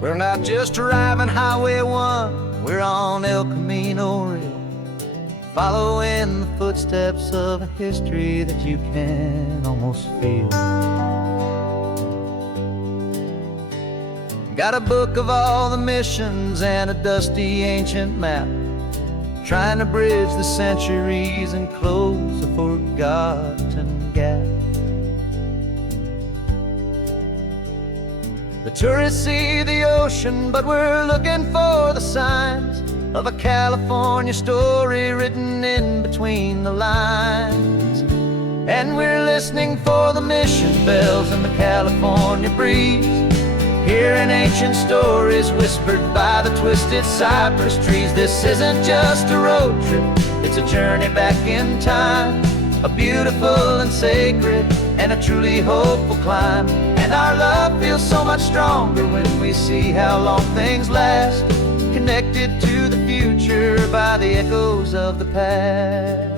We're not just driving Highway 1, we're on El Camino Real, following the footsteps of a history that you can almost feel. Got a book of all the missions and a dusty ancient map, trying to bridge the centuries and close a forgotten gap. The tourists see the ocean, but we're looking for the signs of a California story written in between the lines. And we're listening for the mission bells in the California breeze, hearing ancient stories whispered by the twisted cypress trees. This isn't just a road trip, it's a journey back in time, a beautiful and sacred and a truly hopeful climb. And our love feels so much stronger when we see how long things last, connected to the future by the echoes of the past.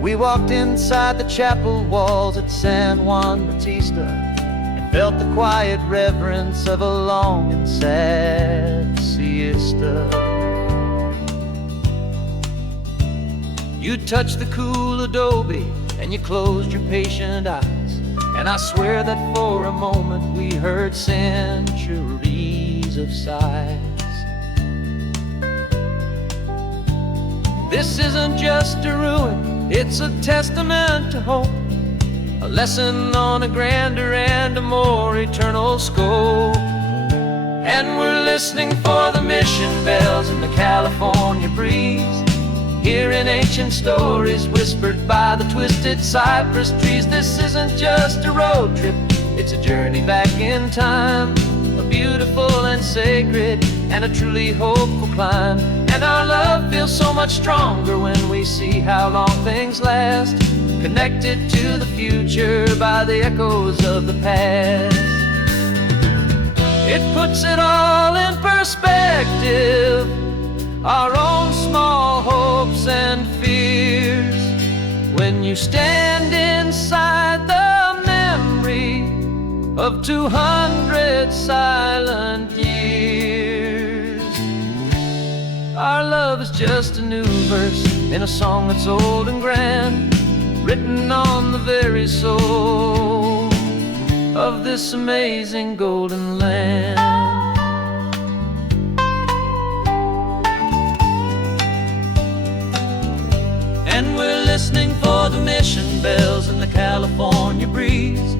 We walked inside the chapel walls at San Juan Bautista and felt the quiet reverence of a long and sad siesta. You touched the cool adobe and you closed your patient eyes, and I swear that for a moment we heard centuries of sighs. This isn't just a ruin, it's a testament to hope, a lesson on a grander and a more eternal scope. And we're listening for the mission bells in the California breeze, hearing ancient stories whispered by the twisted cypress trees. This isn't just a road trip, it's a journey back in time, a beautiful and sacred and a truly hopeful climb. And our love feels so much stronger when we see how long things last, connected to the future by the echoes of the past. It puts it all in perspective, our own small hopes and fears, when you stand inside the memory of 200 silent years. Our love is just a new verse in a song that's old and grand, written on the very soul of this amazing golden land. And we're listening for the mission bells in the California breeze,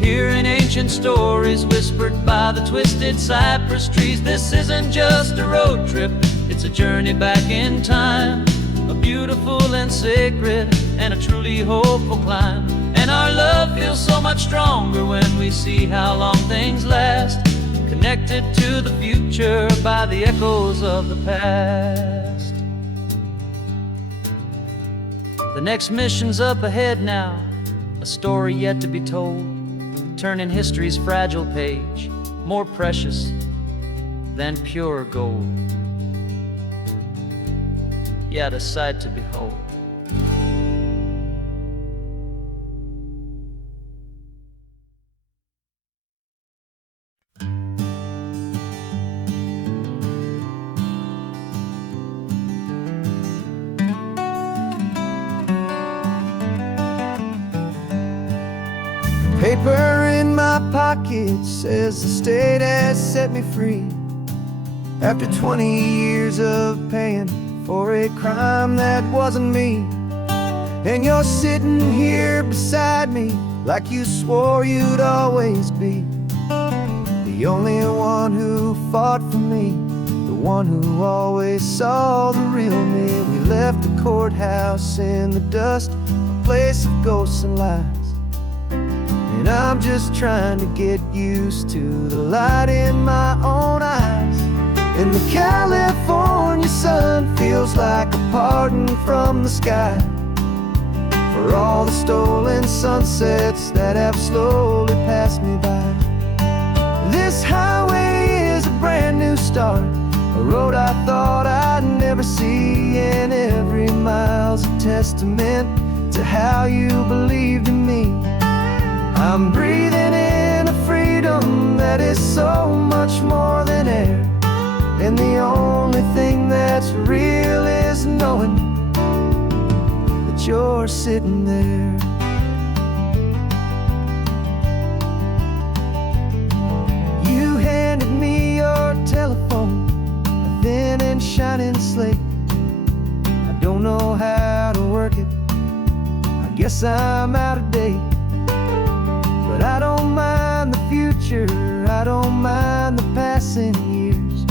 hearing ancient stories whispered by the twisted cypress trees. This isn't just a road trip, it's a journey back in time, a beautiful and sacred and a truly hopeful climb. And our love feels so much stronger when we see how long things last, connected to the future by the echoes of the past. The next mission's up ahead now, a story yet to be told, turning history's fragile page more precious than pure gold. Yet a sight to behold. Paper in my pocket says the state has set me free, after 20 years of paying for a crime that wasn't me. And you're sitting here beside me like you swore you'd always be, the only one who fought for me, the one who always saw the real me. We left the courthouse in the dust, a place of ghosts and lies, and I'm just trying to get used to the light in my own eyes. And the California sun feels like a pardon from the sky for all the stolen sunsets that have slowly passed me by. This highway is a brand new start, a road I thought I'd never see, and every mile's a testament to how you believed in me. I'm breathing in a free freedom that is so much more than air. And the only thing that's real is knowing that you're sitting there. You handed me your telephone, a thin and shining slate. I don't know how to work it, I guess I'm out of date. But I don't mind the future, I don't mind the passing years,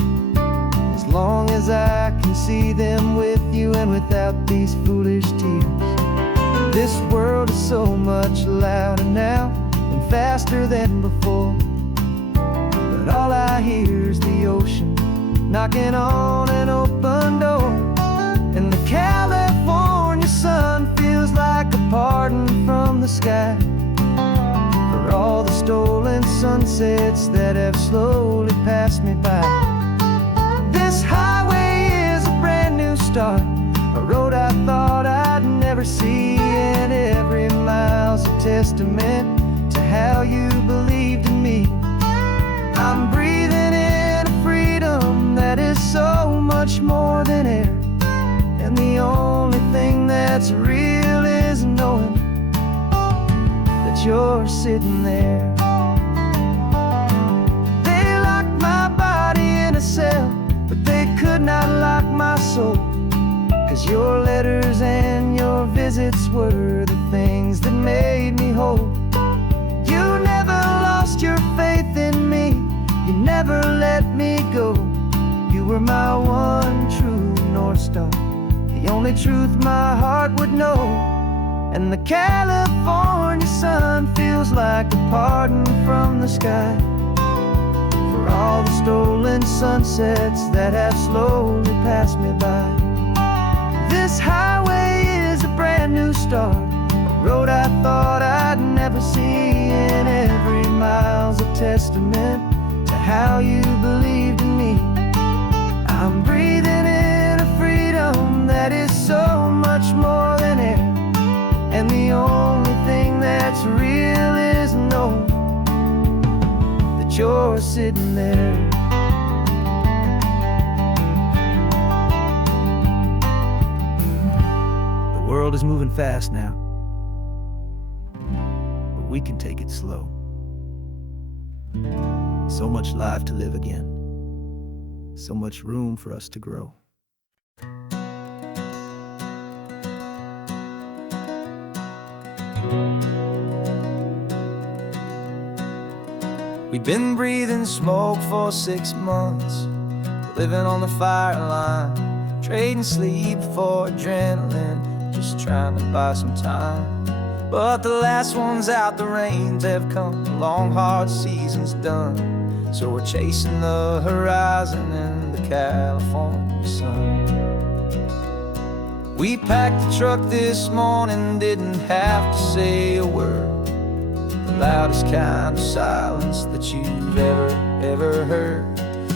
as long as I can see them with you and without these foolish tears. This world is so much louder now and faster than before, but all I hear is the ocean knocking on an open door. And the California sun feels like a pardon from the sky for all the stolen sunsets that have slowly passed me by. This highway is a brand new start, a road I thought I'd never see, and every mile's a testament to how you believed in me. I'm breathing in a freedom that is so much more than air, and the only thing that's real is knowing that you're sitting there. They locked my body in a cell, but they could not lock my soul, 'cause your letters and your visits were the things that made me whole. You never lost your faith in me, you never let me go. You were my one true North Star, the only truth my heart would know. And the California sun feels like a pardon from the sky for all the stolen sunsets that have slowly passed me by. This highway is a brand new start, a road I thought I'd never see, and every mile's a testament to how you believed in me. I'm breathing in a freedom that is so much more than air, and the only thing that's real is knowing that you're sitting there. The world is moving fast now, but we can take it slow. So much life to live again, so much room for us to grow. We've been breathing smoke for 6 months, living on the fire line, trading sleep for adrenaline, just trying to buy some time. But the last one's out, the rains have come, the long hard season's done, so we're chasing the horizon in the California sun. We packed the truck this morning, didn't have to say a word, the loudest kind of silence that you've ever heard.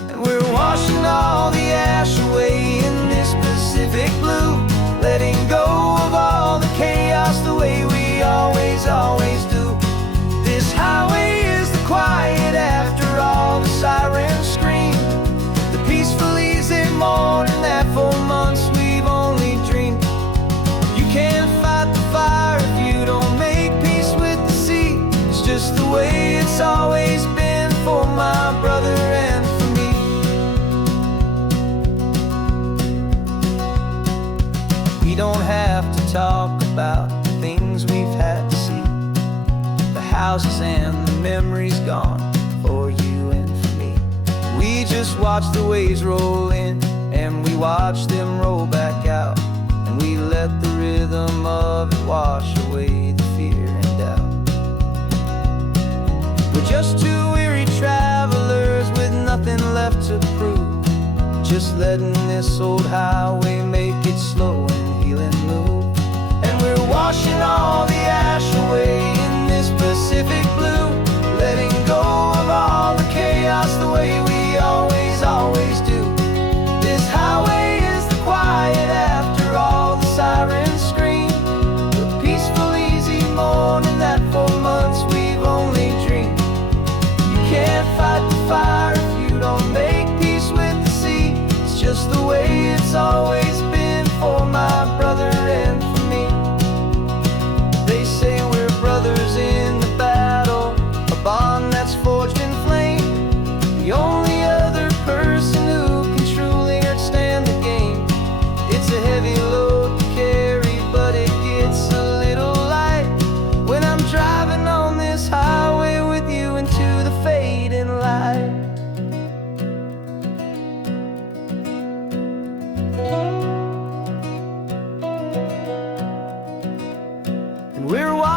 And we're washing all the ash away in this Pacific blue, letting go of all the chaos the way we always do. This highway is the quiet after all the sirens scream, the peaceful easy morning that for months we've only dreamed. You can't fight the fire if you don't make peace with the sea. It's just the way it's always been for my brother and for me. We don't have to talk about the things we've had to see, the houses and the memories gone for you and for me. We just watch the waves roll in, and we watch them roll back out, and we let the rhythm of it wash away the fear and doubt. We're just two weary travelers with nothing left to prove, just letting this old highway make its slow and healing move. And we're washing all the ash away in this Pacific blue, letting go of all the chaos the way we always do. This highway is the quiet after all the sirens scream, the peaceful easy morning that for months we've only dreamed. You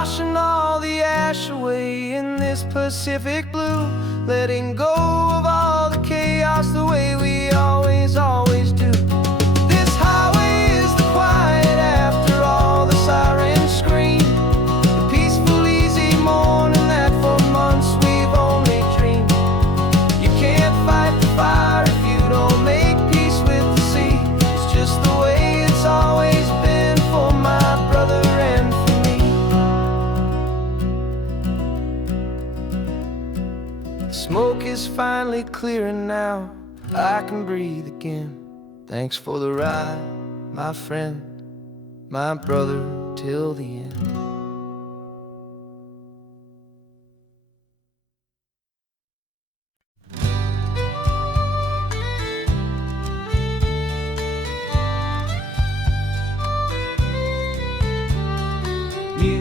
washing all the ash away in this Pacific blue, letting go of all the chaos the way we always do. This highway is the quiet after all the sirens scream, the peaceful, easy morning that for months we've only dreamed. You can't fight the fire if you don't make peace with the sea. It's just the way it's always been for my brother and for me. The smoke is finally clearing now, I can breathe again. Thanks for the ride, my friend, my brother, till the end.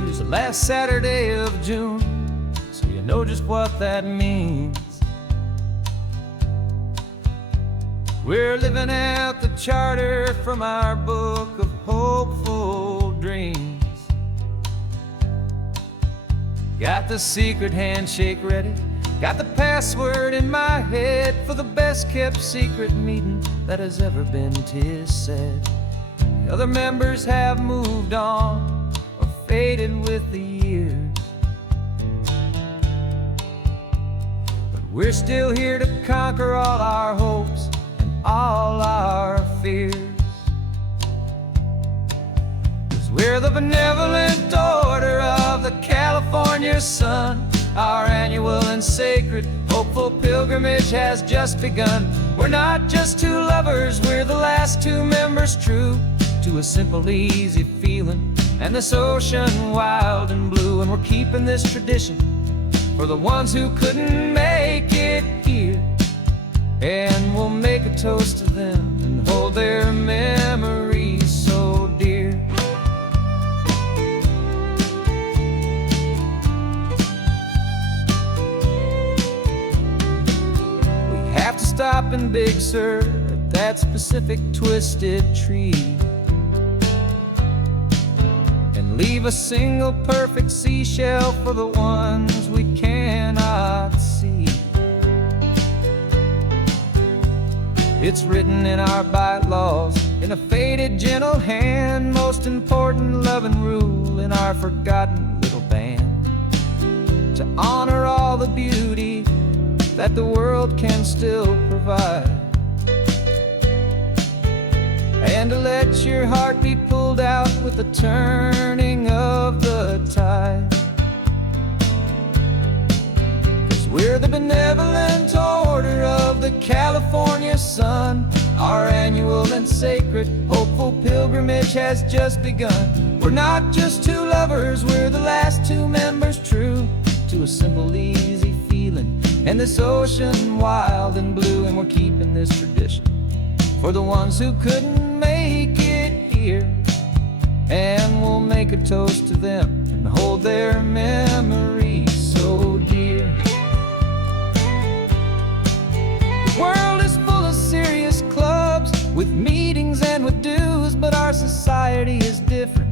It's the last Saturday of June, so you know just what that means. We're living out the charter from our book of hopeful dreams. Got the secret handshake ready, got the password in my head for the best kept secret meeting that has ever been, 'tis said. The other members have moved on or faded with the years, but we're still here to conquer all our hopes and all our fears. 'Cause we're the benevolent order of the California sun. Our annual and sacred hopeful pilgrimage has just begun. We're not just two lovers, we're the last two members true to a simple, easy feeling and this ocean wild and blue. And we're keeping this tradition for the ones who couldn't make it here, and we'll make a toast to them and hold their memories so dear. We have to stop in Big Sur at that specific twisted tree and leave a single perfect seashell for the ones we cannot see. It's written in our bylaws, in a faded gentle hand, most important loving rule in our forgotten little band, to honor all the beauty that the world can still provide, and to let your heart be pulled out with the turning of the tide. 'Cause we're the benevolent order of the California sun. Our annual and sacred hopeful pilgrimage has just begun. We're not just two lovers, we're the last two members true to a simple, easy feeling and this ocean wild and blue. And we're keeping this tradition for the ones who couldn't make it here, and we'll make a toast to them and hold their memories so dear. The world is full of serious clubs with meetings and with dues, but our society is different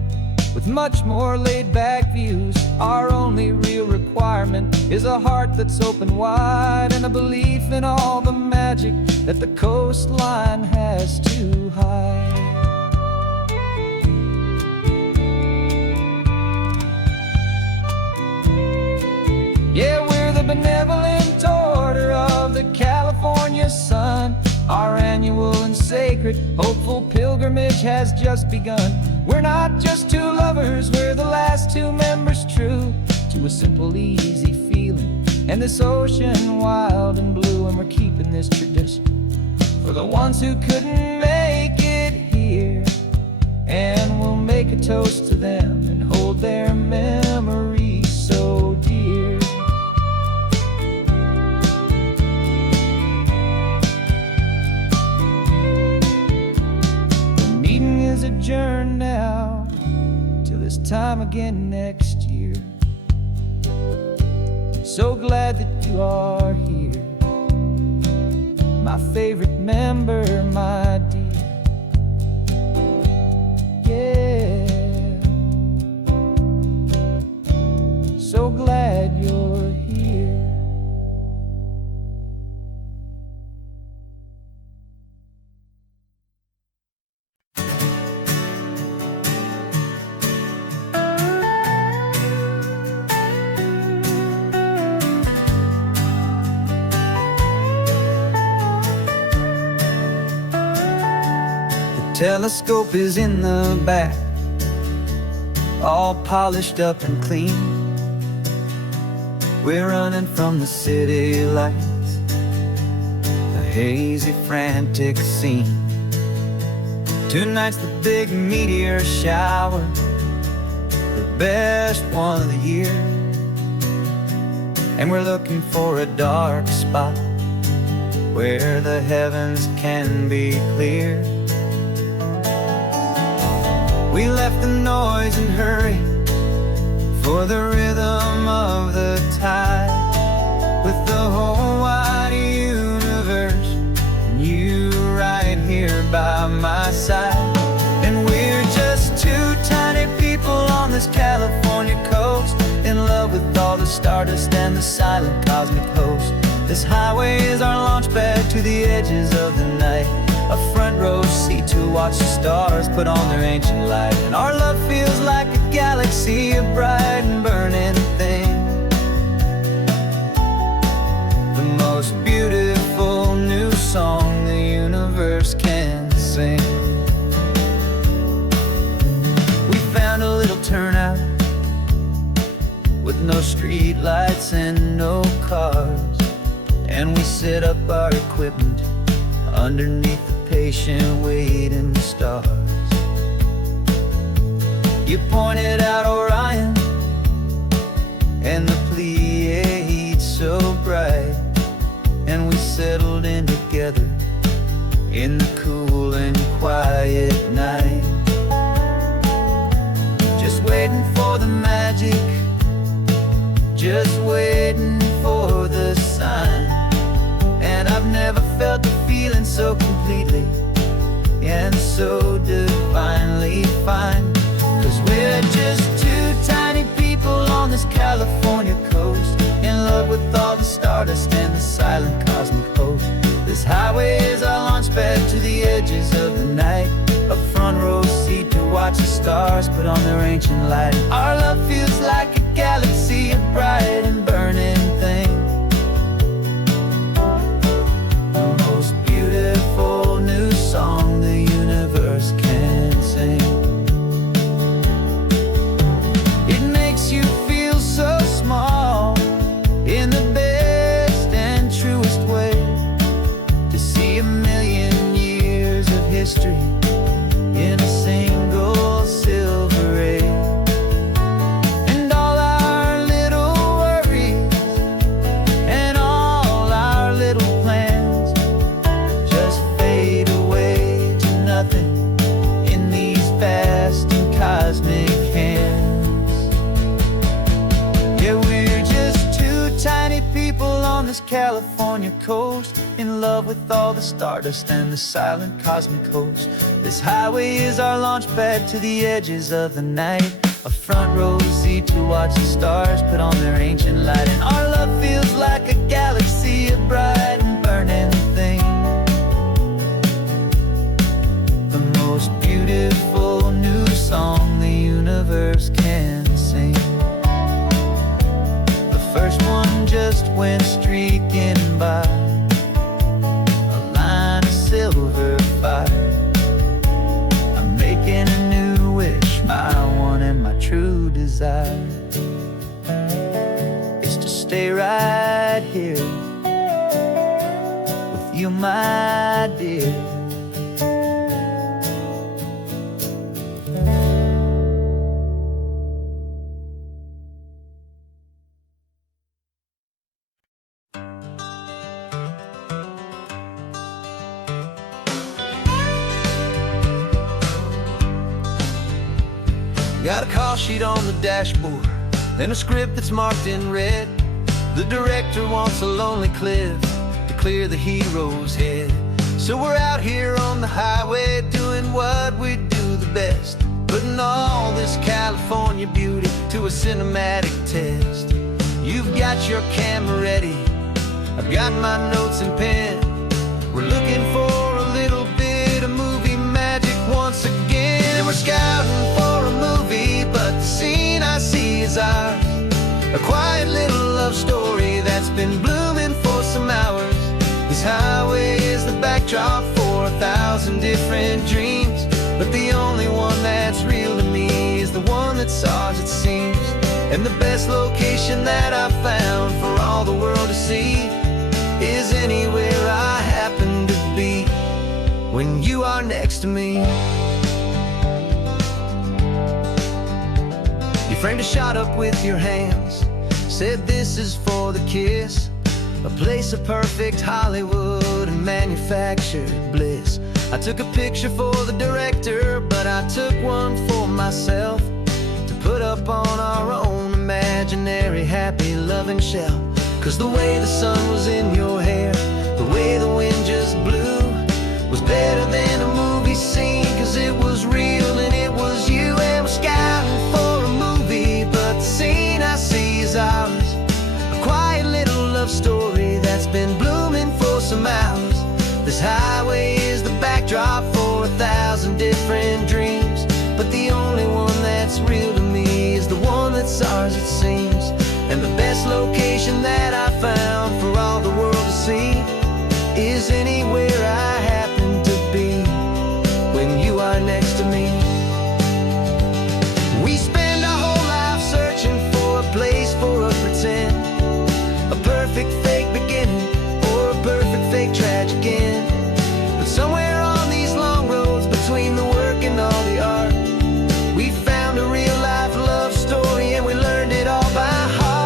with much more laid-back views. Our only real requirement is a heart that's open wide and a belief in all the magic that the coastline has to hide. Yeah, we're the benevolent order of the California sun. Our annual and sacred hopeful pilgrimage has just begun. We're not just two lovers, we're the last two members true to a simple, easy feeling and this ocean wild and blue. And we're keeping this tradition for the ones who couldn't make it here, and we'll make a toast to them and hold their memories so dear. The meeting is adjourned now till this time again next year. So glad that you are here, my favorite member, my dear. Yeah. Telescope is in the back, all polished up and clean. We're running from the city lights, a hazy, frantic scene. Tonight's the big meteor shower, the best one of the year. And we're looking for a dark spot where the heavens can be clear. We left the noise and hurry for the rhythm of the tide, with the whole wide universe and you right here by my side. And we're just two tiny people on this California coast, in love with all the stardust and the silent cosmic host. This highway is our launch pad to the edges of the night, a front row seat to watch the stars put on their ancient light. And our love feels like a galaxy, a bright and burning thing, the most beautiful new song the universe can sing. We found a little turnout with no street lights and no cars, and we set up our equipment underneath the patient waiting stars. You pointed out Orion and the Pleiades so bright, and we settled in together in the cool and quiet night, just waiting for the magic, just waiting for the sign. And I've never felt the feeling so completely and so divinely fine, 'cause we're just two tiny people on this California coast, in love with all the stardust and the silent cosmic host. This highway is our launch pad to the edges of the night, a front row seat to watch the stars put on their ancient light. Our love feels like a galaxy, a bright and burning thing, the most beautiful new song the universe can sing. It makes you feel so small in the best and truest way, to see a million years of history in a single silver ray. And all our little worries and all our little plans just fade away to nothing in these vast and cosmic hands. Yeah, we're just two tiny people on this California coast, in love with all the stardust and the silent cosmic host. This highway is our launch pad to the edges of the night, a front row seat to watch the stars put on their ancient light. And our love feels like a galaxy, a bright and burning thing, the most beautiful new song the universe can sing. The first one just went streaking by, a line of silver fire. I'm making a new wish, my one and my true desire is to stay right here with you, my dear. Got a call sheet on the dashboard and a script that's marked in red. The director wants a lonely cliff to clear the hero's head. So we're out here on the highway doing what we do the best, putting all this California beauty to a cinematic test. You've got your camera ready, I've got my notes and pen. We're looking for a little bit of movie magic once again. And we're scouting for a movie, but the scene I see is ours, a quiet little love story that's been blooming for some hours. This highway is the backdrop for 1,000 different dreams. And the best location that I've found for all the world to see is anywhere I happen to be when you are next to me. You framed a shot up with your hands, said this is for the kiss, a place of perfect Hollywood and manufactured bliss. I took a picture for the director, but I took one for myself to put up on our own imaginary happy loving shelf. 'Cause the way the sun was in your hair, the way the wind just blew, was better than a movie scene, 'cause it was real and it was you. And we're scouting for a movie, but the scene I see is ours, a quiet little love story that's been blooming for some hours. This highway is the backdrop for 1,000 different dreams, but the only one that's real to me is the one that's ours, it seems. And the best location that I found for all the world to see is anywhere I happen to be when you are next to me. We spend our whole life searching for a place for a pretend, a perfect fake beginning or a perfect fake tragic end. But somewhere on these long roads between the work and all the art, we found a real life love story and we learned it all by heart.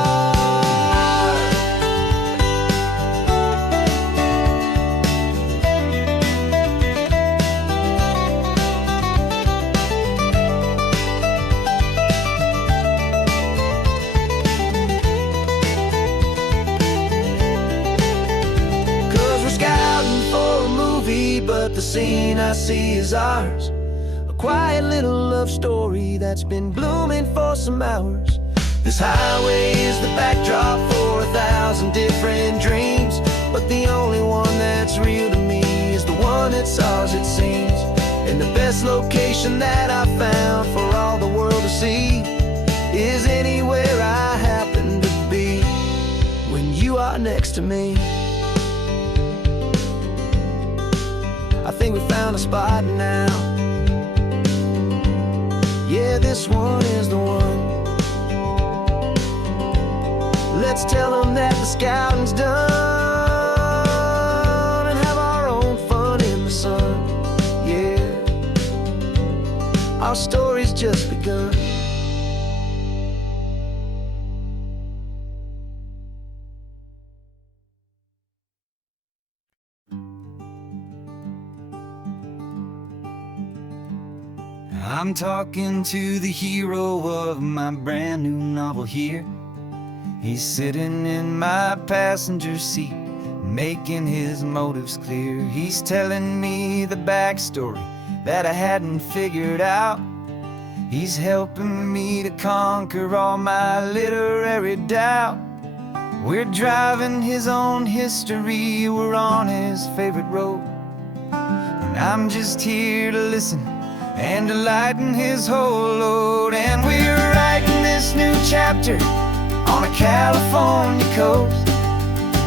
'Cause we're scouting for a movie, but the scene I see is ours, a quiet little love story that's been blooming for some hours. This highway is the backdrop for 1,000 different dreams, but the only one that's real to me is the one that's ours, it seems. And the best location that I found for all the world to see is anywhere I happen to be when you are next to me. I think we found a spot now. Yeah, this one is the one. Let's tell them that the scouting's done and have our own fun in the sun. Yeah, our story's just begun. I'm talking to the hero of my brand new novel here. He's sitting in my passenger seat, making his motives clear. He's telling me the backstory that I hadn't figured out. He's helping me to conquer all my literary doubt. We're driving his own history, we're on his favorite road, and I'm just here to listen and to lighten his whole load. And we're writing this new chapter on a California coast,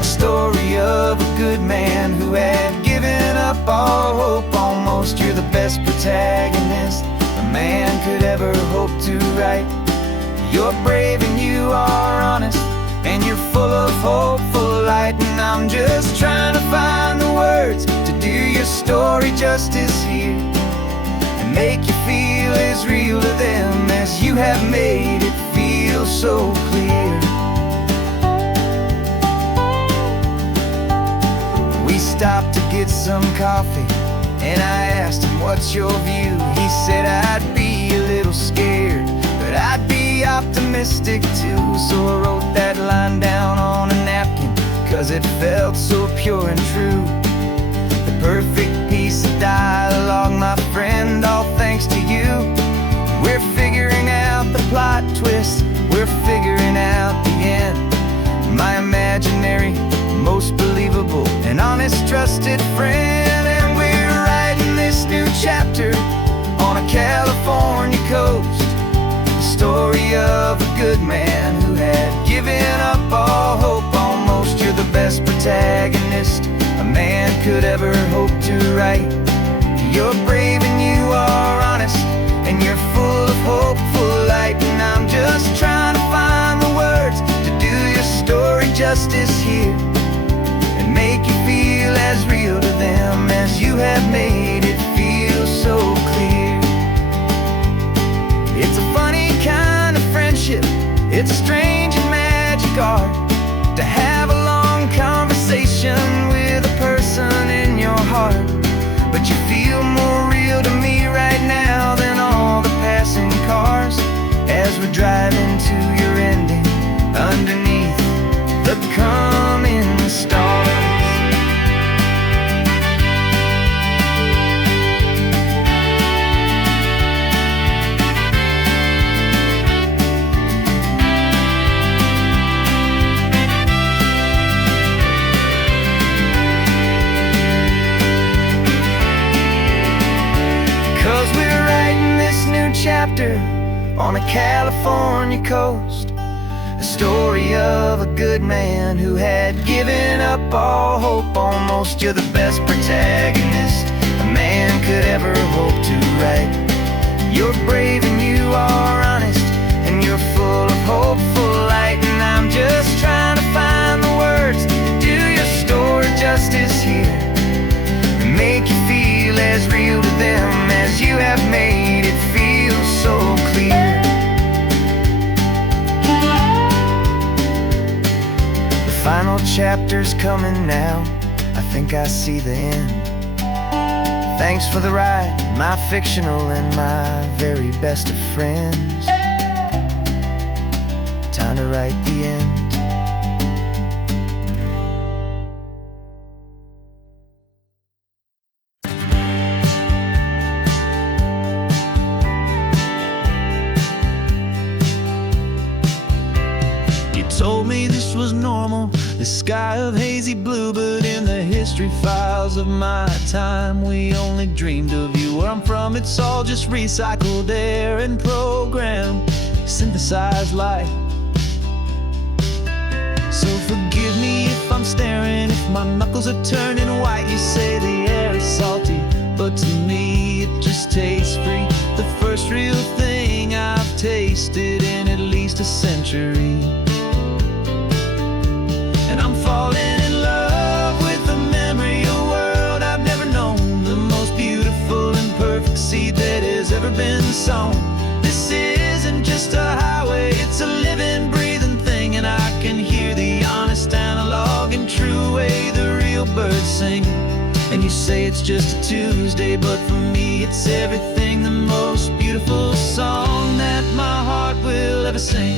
a story of a good man who had given up all hope almost. You're the best protagonist a man could ever hope to write. You're brave and you are honest, and you're full of hopeful light. And I'm just trying to find the words to do your story justice here, make you feel as real to them as you have made it feel so clear. We stopped to get some coffee, and I asked him, what's your view? He said, I'd be a little scared, but I'd be optimistic too. So I wrote that line down on a napkin, 'cause it felt so pure and true. The perfect piece of dialogue, my friend, all thanks to you. We're figuring out the plot twist, we're figuring out the end. My imaginary, most believable and honest trusted friend. And we're writing this new chapter on a California coast, the story of a good man who had given up all hope almost. You're the best protagonist a man could ever hope to write. You're brave and you are honest, and you're full of hopeful light. And I'm just trying to find justice here and make you feel as real to them as you have made it feel so clear. It's a funny kind of friendship, it's a strange and magic art to have a long conversation with a person in your heart. But you feel more real to me right now than all the passing cars as we're driving to your ending underneath the coming stars. 'Cause we're writing this new chapter on a California coast, a story of a good man who had given up all hope almost. You're the best protagonist a man could ever hope to write. You're brave and you are honest, and you're full of hopeful light. And I'm just trying to find the words to do your story justice here and make you feel as real to them as you have made it feel so clear. The final chapter's coming now, I think I see the end. Thanks for the ride, my fictional and my very best of friends. Time to write the end. Told me this was normal, the sky of hazy blue, but in the history files of my time, we only dreamed of you. Where I'm from, it's all just recycled air and programmed, synthesized light. So forgive me if I'm staring, if my knuckles are turning white. You say the air is salty, but to me it just tastes free. The first real thing I've tasted in at least a century. And I'm falling in love with the memory of a world I've never known, the most beautiful and perfect seed that has ever been sown. This isn't just a highway, it's a living, breathing thing, and I can hear the honest, analog, and true way the real birds sing. And you say it's just a Tuesday, but for me it's everything, the most beautiful song that my heart will ever sing.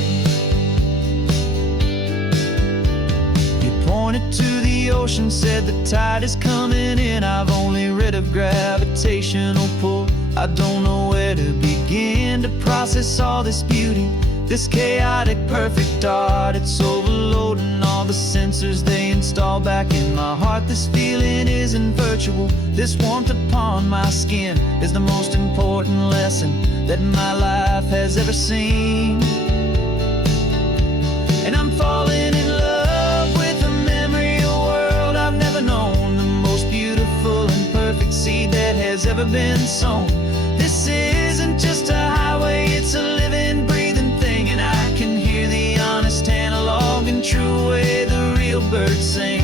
Pointed to the ocean, said the tide is coming in. I've only read of gravitational pull, I don't know where to begin to process all this beauty, this chaotic perfect art. It's overloading all the sensors they install back in my heart. This feeling isn't virtual, this warmth upon my skin is the most important lesson that my life has ever seen. And I'm falling in love known, the most beautiful and perfect seed that has ever been sown. This isn't just a highway, it's a living, breathing thing, and I can hear the honest, analog, and true way the real birds sing.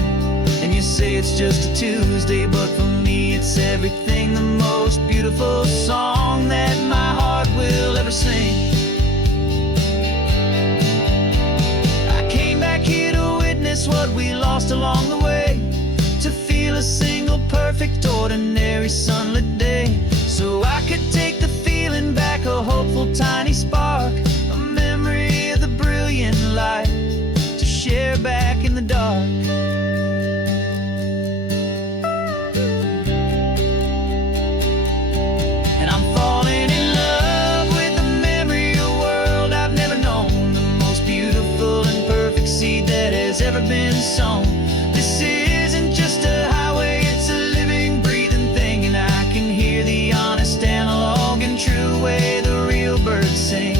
And you say it's just a Tuesday, but for me it's everything, the most beautiful song that my heart will ever sing. I came back here to witness what we lost along the way, to feel a single perfect ordinary sunlit day, so I could take the feeling back, a hopeful tiny spark, a memory of the brilliant light to share back in the dark. And I'm falling in love with the memory of a world I've never known, the most beautiful and perfect seed that has ever been sown. This isn't just a highway, it's a living, breathing thing, and I can hear the honest, analog, and true way the real birds sing.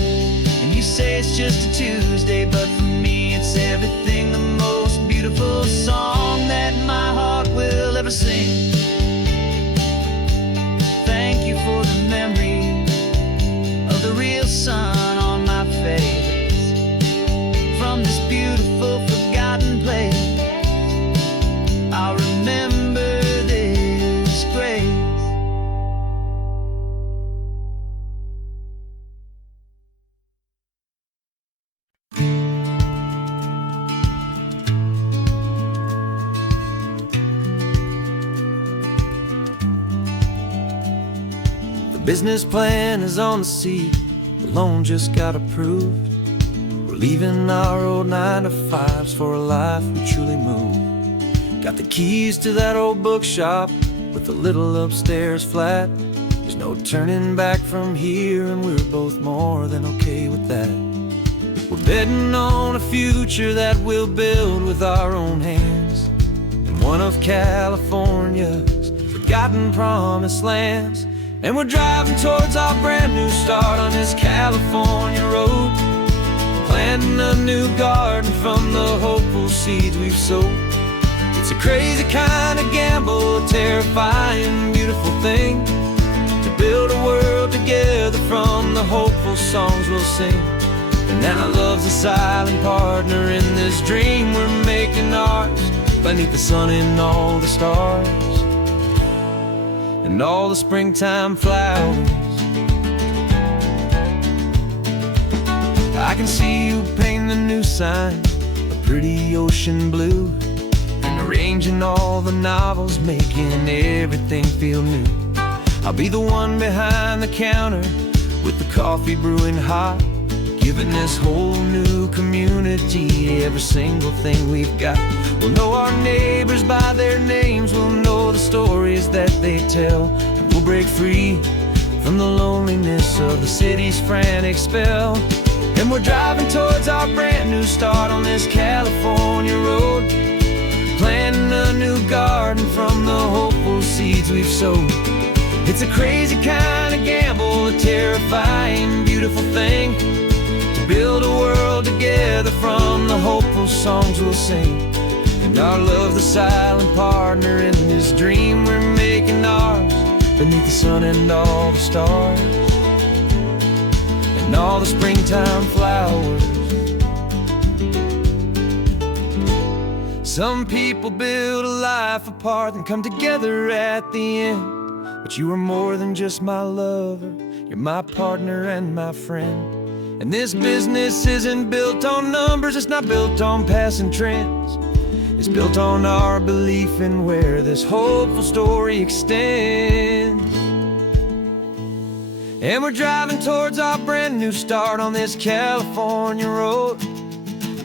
And you say it's just a Tuesday, but for me it's everything, the most beautiful song that my heart will ever sing. Thank you for the memory of the real sun on my face, from this beautiful, forgotten place. Business plan is on the seat, the loan just got approved. We're leaving our old 9-to-5s for a life we truly moved. Got the keys to that old bookshop with the little upstairs flat. There's no turning back from here, and we're both more than okay with that. We're betting on a future that we'll build with our own hands in one of California's forgotten promised lands. And we're driving towards our brand new start on this California road, planting a new garden from the hopeful seeds we've sowed. It's a crazy kind of gamble, a terrifying, beautiful thing, to build a world together from the hopeful songs we'll sing. And now love's a silent partner in this dream we're making ours, beneath the sun and all the stars and all the springtime flowers. I can see you painting the new sign a pretty ocean blue, and arranging all the novels, making everything feel new. I'll be the one behind the counter with the coffee brewing hot, giving this whole new community every single thing we've got. We'll know our neighbors by their names, we'll know the stories that they tell, and we'll break free from the loneliness of the city's frantic spell. And we're driving towards our brand new start on this California road, planting a new garden from the hopeful seeds we've sowed. It's a crazy kind of gamble, a terrifying, beautiful thing, to build a world together from the hopeful songs we'll sing. And our love's the silent partner in this dream we're making ours, beneath the sun and all the stars and all the springtime flowers. Some people build a life apart and come together at the end, but you are more than just my lover, you're my partner and my friend. And this business isn't built on numbers, it's not built on passing trends. It's built on our belief in where this hopeful story extends. And we're driving towards our brand new start on this California road,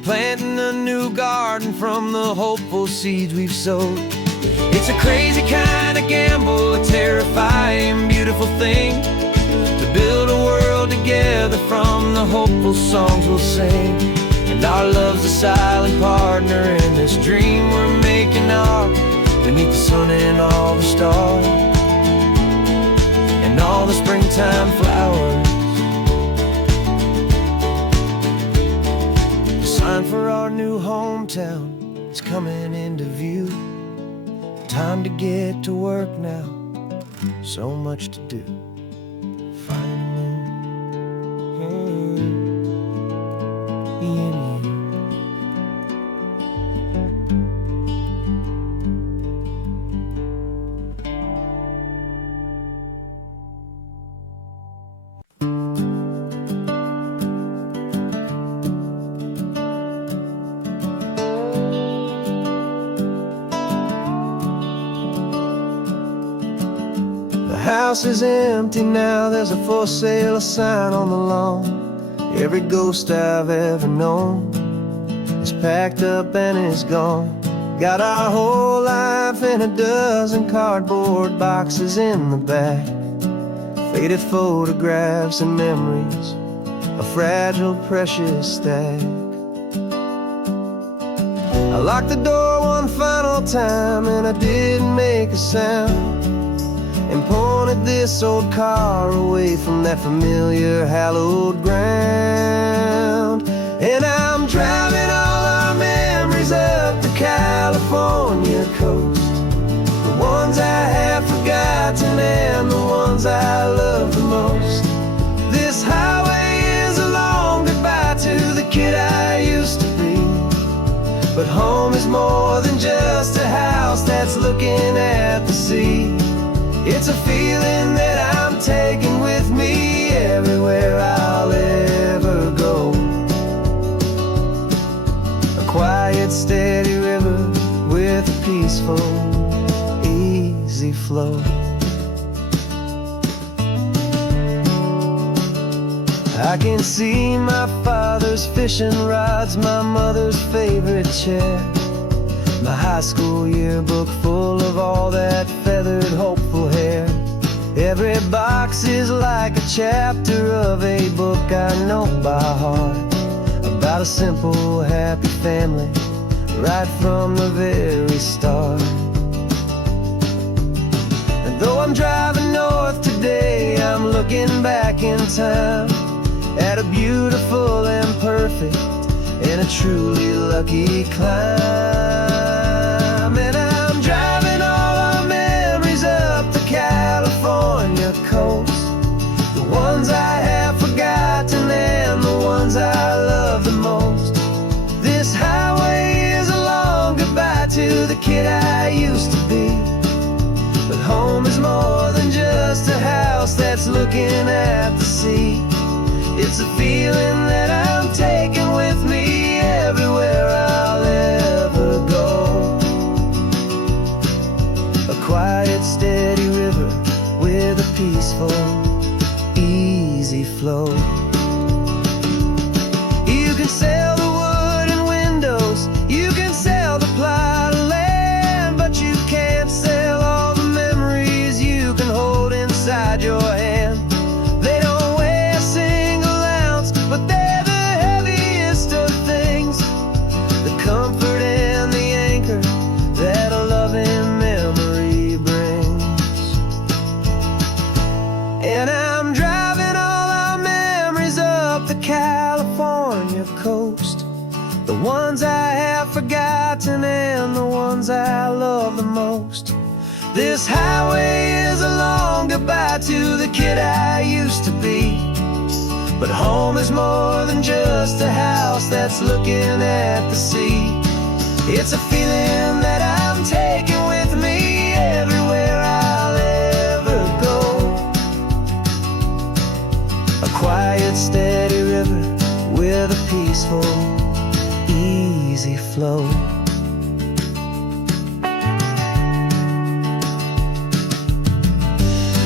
planting a new garden from the hopeful seeds we've sowed. It's a crazy kind of gamble, a terrifying, beautiful thing, to build a world together from the hopeful songs we'll sing. And our love's a silent partner in this dream we're making ours, beneath the sun and all the stars and all the springtime flowers. The sign for our new hometown is coming into view. Time to get to work now, so much to do. The house is empty now, there's a for sale sign on the lawn. Every ghost I've ever known is packed up and is gone. Got our whole life in a dozen cardboard boxes in the back, faded photographs and memories, a fragile, precious stack. I locked the door one final time and I didn't make a sound, and pointed this old car away from that familiar hallowed ground. And I'm driving all our memories up the California coast, the ones I have forgotten and the ones I love the most. This highway is a long goodbye to the kid I used to be, but home is more than just a house that's looking at the sea. It's a feeling that I'm taking with me everywhere I'll ever go. A quiet, steady river with a peaceful, easy flow. I can see my father's fishing rods, my mother's favorite chair, my high school yearbook full of all that feathered, hopeful hair. Every box is like a chapter of a book I know by heart, about a simple, happy family, right from the very start. And though I'm driving north today, I'm looking back in time at a beautiful and perfect and a truly lucky climb. And I'm driving all our memories up the California coast, the ones I have forgotten and the ones I love the most. This highway is a long goodbye to the kid I used to be, but home is more than just a house that's looking at the sea. It's a feeling that I'm taking with me everywhere I'll ever go. A quiet, steady river with a peaceful, easy flow. You can sail the wooden windows, you can sail the plot of land, but you can't sail all the memories you can hold inside your hand. They don't weigh a single ounce, but they're the heaviest of things, the comfort and the anchor that a loving memory brings. And I'm driving all our memories up the California coast, the ones I have forgotten and the ones I love the most. This highway is a long goodbye to the kid I used to be, but home is more than just a house that's looking at the sea. It's a feeling that I'm taking with me everywhere I'll ever go. A quiet, steady river with a peaceful, easy flow.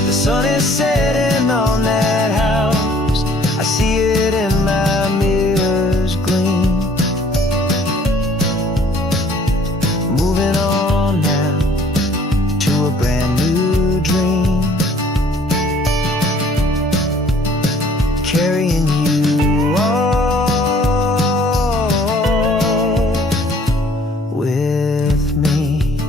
The sun is setting on that house, I see it in my mirror's gleam. Moving on now to a brand new dream, carrying you all with me.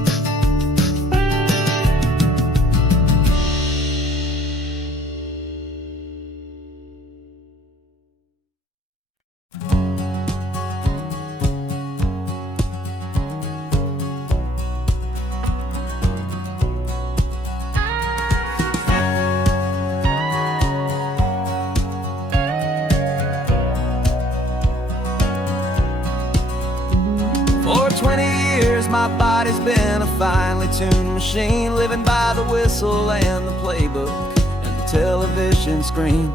For 20 years my body's been a finely tuned machine, living by the whistle and the playbook and the television screen.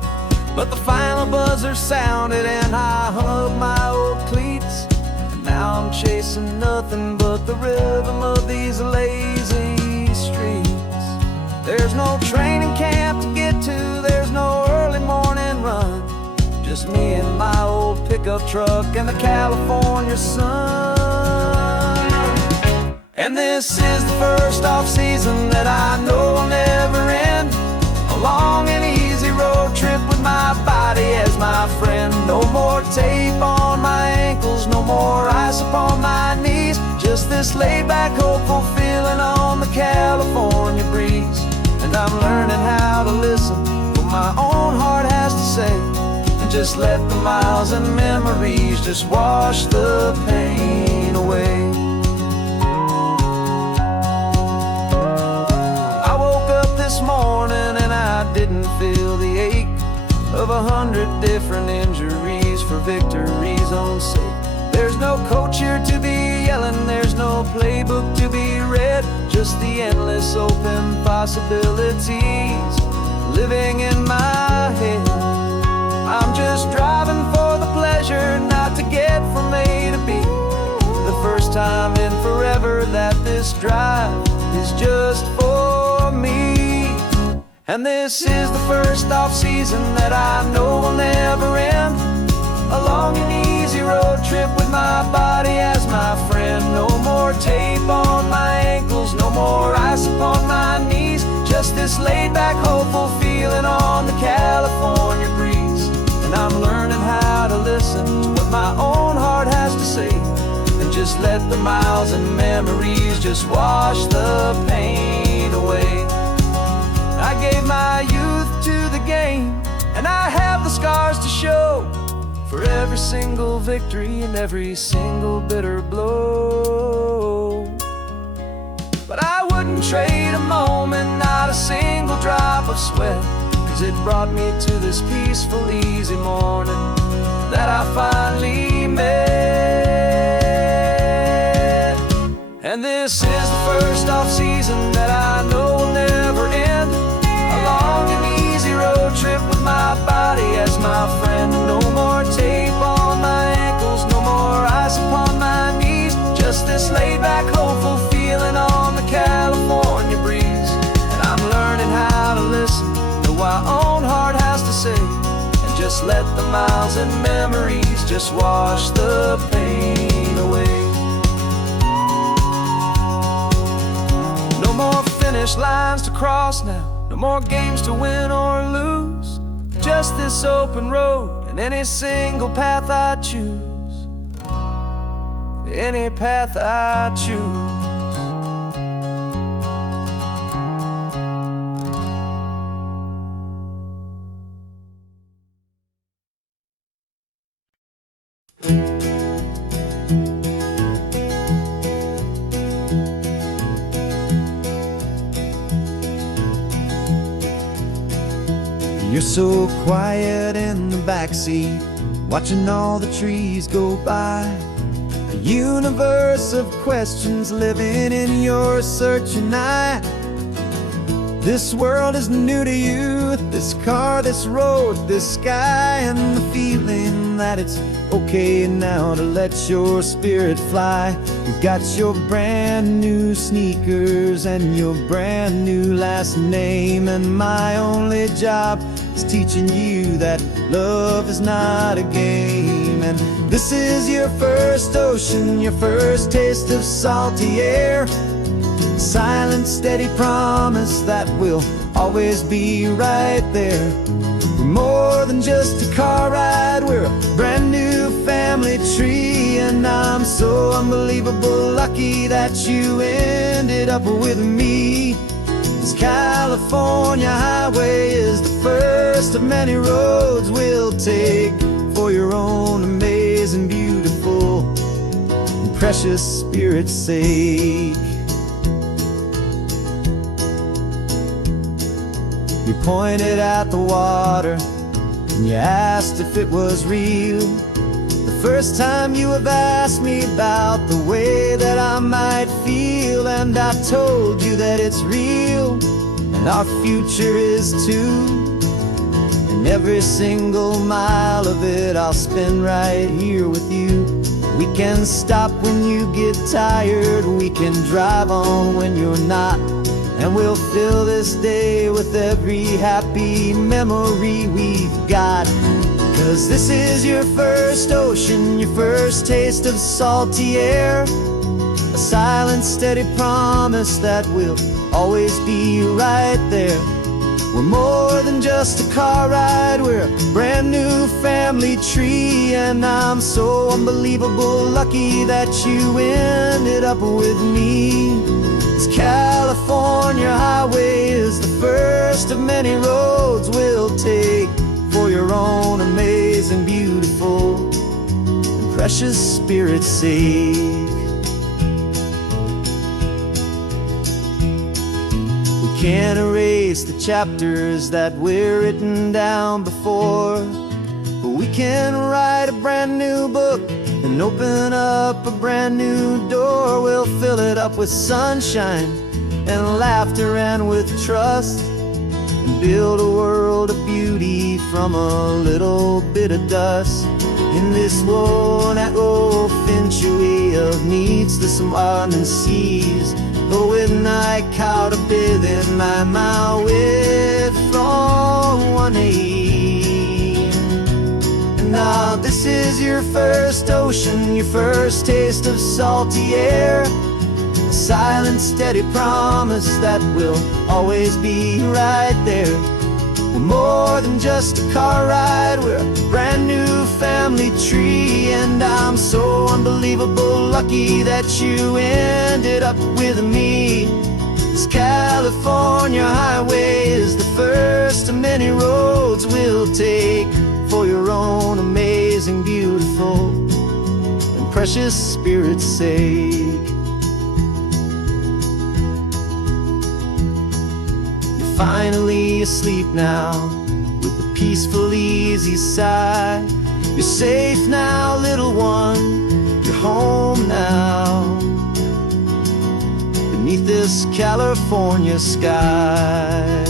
But the final buzzer sounded and I hung up my old cleats, and now I'm chasing nothing but the rhythm of these lazy streets. There's no training camp to get to, there's no early morning run, just me and my old pickup truck and the California sun. And this is the first off-season that I know will never end, a long and easy road trip with my body as my friend. No more tape on my ankles, no more ice upon my knees, just this laid-back, hopeful feeling on the California breeze. And I'm learning how to listen what my own heart has to say, and just let the miles and memories just wash the pain away. I woke up this morning and I didn't feel the ache of 100 different injuries for victory's own sake. There's no coach here to be yelling, there's no playbook to be read, just the endless open possibilities living in my head. I'm just driving for the pleasure, not to get from A to B. The first time in forever that this drive is just for me. And this is the first off-season that I know will never Just this laid-back, hopeful feeling on the California breeze. And I'm learning how to listen to what my own heart has to say, and just let the miles and memories just wash the pain away. I gave my youth to the game, and I have the scars to show for every single victory and every single bitter blow. But I wouldn't trade a moment, not a single drop of sweat, 'cause it brought me to this peaceful, easy morning that I finally met. And this is the first off-season that I know will never end. A long and easy road trip with my body as my friend. No more tape on my ankles, no more ice upon my knees. Just this laid-back, hopeful feeling on the California breeze. And I'm learning how to listen to what my own heart has to say, and just let the miles and memories just wash the pain away. No more finish lines to cross now, no more games to win or lose. Just this open road and any single path I choose. Any path I choose. You're so quiet in the backseat, watching all the trees go by. A universe of questions living in your searching eye. This world is new to you, this car, this road, this sky, and the feeling that it's okay now to let your spirit fly. You've got your brand new sneakers and your brand new last name, and my only job is teaching you that love is not a game. And this is your first ocean, your first taste of salty air. Silent, steady promise that we'll always be right there. We're more than just a car ride, we're a brand new family tree. And I'm so unbelievable lucky that you ended up with me. This California highway is the first of many roads we'll take for your own amazing, beautiful, and precious spirit's sake. You pointed at the water and you asked if it was real. The first time you have asked me about the way that I might feel, and I told you that it's real and our future is too. And every single mile of it I'll spend right here with you. We can stop when you get tired, we can drive on when you're not, and we'll fill this day with every happy memory we've got. 'Cause this is your first ocean, your first taste of salty air. A silent, steady promise that we'll always be right there. We're more than just a car ride, we're a brand new family tree. And I'm so unbelievable lucky that you ended up with me. This California highway is the first of many roads we'll take for your own amazing, beautiful, and precious spirit's sake. We can't erase the chapters that we're written down before, but we can write a brand new book and open up a brand new door. We'll fill it up with sunshine and laughter and with trust, and build a world of beauty from a little bit of dust. In this world that century of needs the surrounding seas, but with night caught a bit in my mouth with from one aim. And now this is your first ocean, your first taste of salty air. A a silent, steady promise that we'll always be right there. We're more than just a car ride, we're a brand new family tree. And I'm so unbelievable lucky that you ended up with me. This California highway is the first of many roads we'll take for your own amazing, beautiful, and precious spirit's sake. You're finally asleep now with a peaceful, easy sigh. You're safe now, little one, you're home now, beneath this California sky.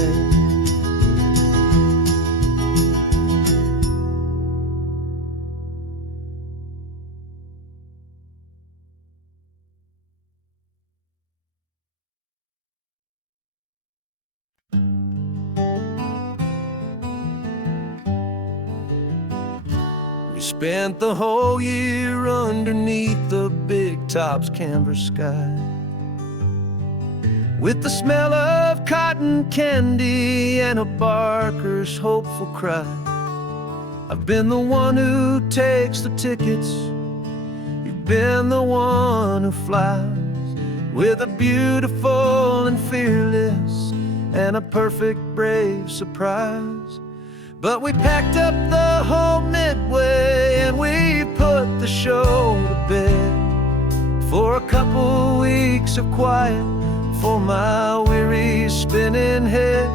We spent the whole year underneath the big top's canvas sky, with the smell of cotton candy and a barker's hopeful cry. I've been the one who takes the tickets, you've been the one who flies, with a beautiful and fearless and a perfect brave surprise. But we packed up the whole Midway and we put the show to bed for a couple weeks of quiet for my weary spinning head.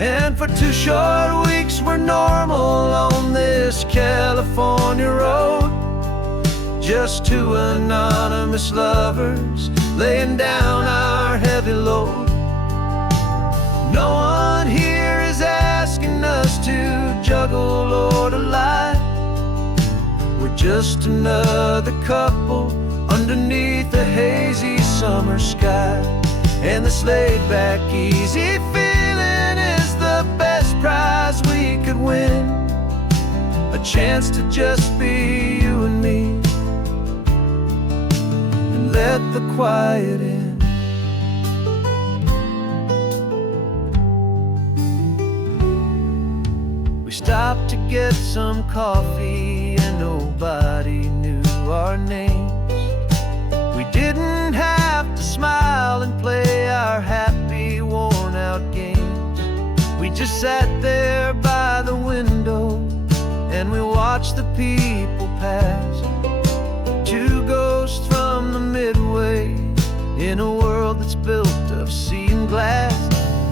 And for 2 short weeks we're normal on this California road, just 2 anonymous lovers laying down our heavy load. No one here is asking us to juggle or to lie. We're just another couple underneath a hazy summer sky. And this laid-back, easy feeling is the best prize we could win, a chance to just be you and me, and let the quiet in. We stopped to get some coffee and nobody knew our names. We didn't have to smile and play our happy, worn-out games. We just sat there by the window and we watched the people pass. 2 ghosts from the Midway in a world that's built of sea and glass.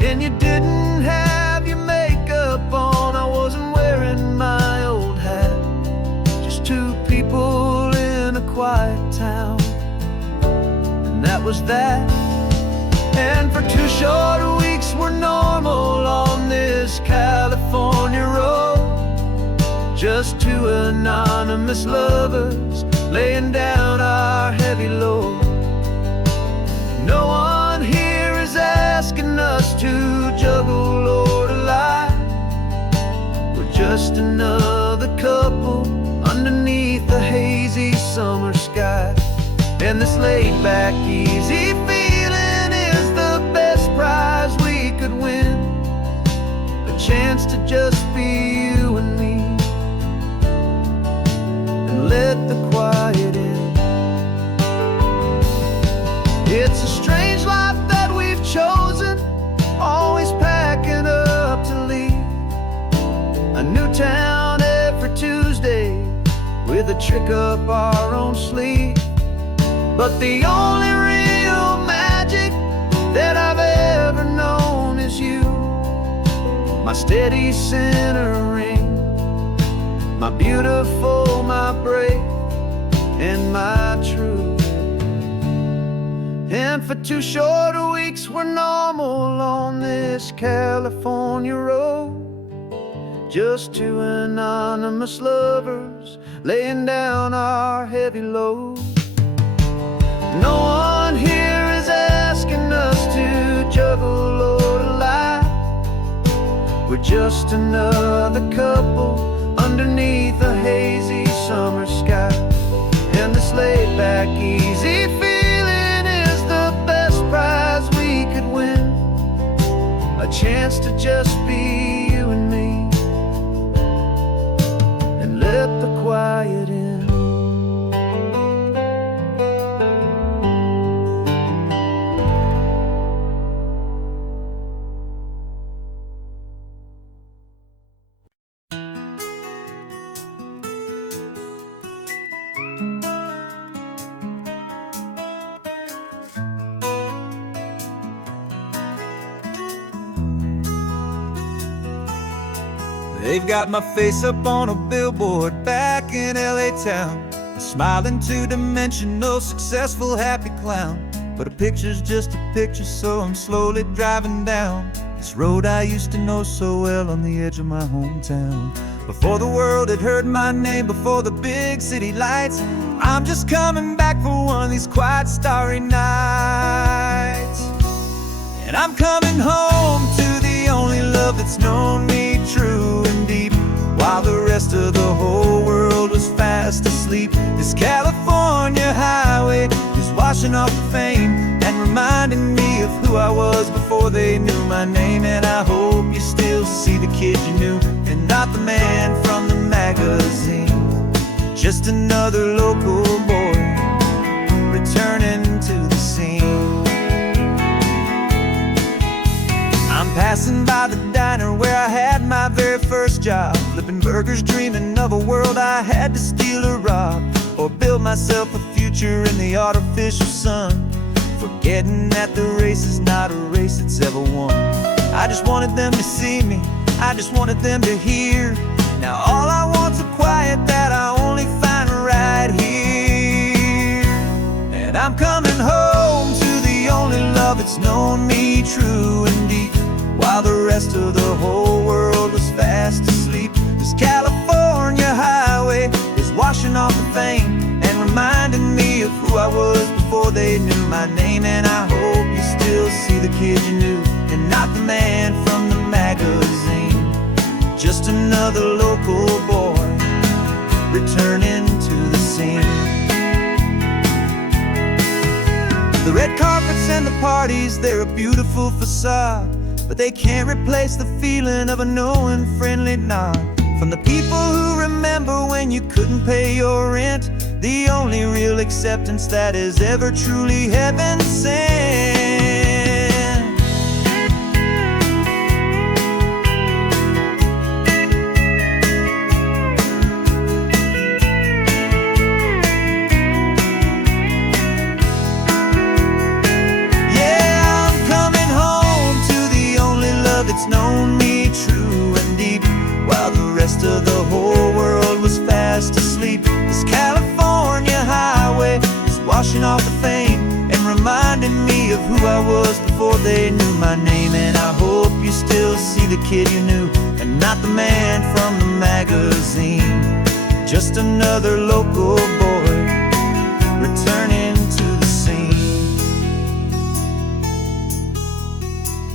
And you didn't have your makeup on, I wasn't wearing my old hat. Just 2 people in a quiet town, and that was that. And for 2 short weeks we're normal on this California road, just 2 anonymous lovers laying down our heavy load. No one here is asking us to juggle or to lie. We're just another couple underneath the hazy summer sky. And this laid-back, easy feeling is the best prize we could win, a chance to just be you and me, and let the quiet in. It's a strange life that we've chosen, always packing up to leave a new town every Tuesday with a trick up our own sleeve. But the only real magic that I've ever known is you, my steady centering, my beautiful, my brave, and my true. And for 2 short weeks we're normal on this California road, just 2 anonymous lovers laying down our heavy load. No one here is asking us to juggle or to lie. We're just another couple underneath a hazy summer sky. And this laid-back, easy feeling is the just be you and me, and let the quiet in. They've got my face up on a billboard back in LA town, a smiling two-dimensional, successful, happy clown. But a picture's just a picture, so I'm slowly driving down this road I used to know so well on the edge of my hometown. Before the world had heard my name, before the big city lights, I'm just coming back for one of these quiet, starry nights. And I'm coming home to the only love that's known me true and deep, while the rest of the whole world was fast asleep. This California highway is washing off the fame and reminding me of who I was before they knew my name. And I hope you still see the kid you knew, and not the man from the magazine. Just another local boy returning to the scene. I'm passing by the diner where I had my very first job, flipping burgers, dreaming of a world I had to steal or rob, or build myself a future in the artificial sun, forgetting that the race is not a race that's ever won. I just wanted them to see me, I just wanted them to hear. Now all I want's a quiet that I only find right here. And I'm coming home to the only love that's known me true and deep, while the rest of the whole world was fast asleep. This California highway is washing off the fame and reminding me of who I was before they knew my name. And I hope you still see the kid you knew, and not the man from the magazine. Just another local boy returning to the scene. The red carpets and the parties, they're a beautiful facade, but they can't replace the feeling of a knowing, friendly nod from the people who remember when you couldn't pay your rent. The only real acceptance that is ever truly heaven sent. It's known me true and deep, while the rest of the whole world was fast asleep. This California highway is washing off the fame and reminding me of who I was before they knew my name. And I hope you still see the kid you knew, and not the man from the magazine. Just another local boy returning to the scene.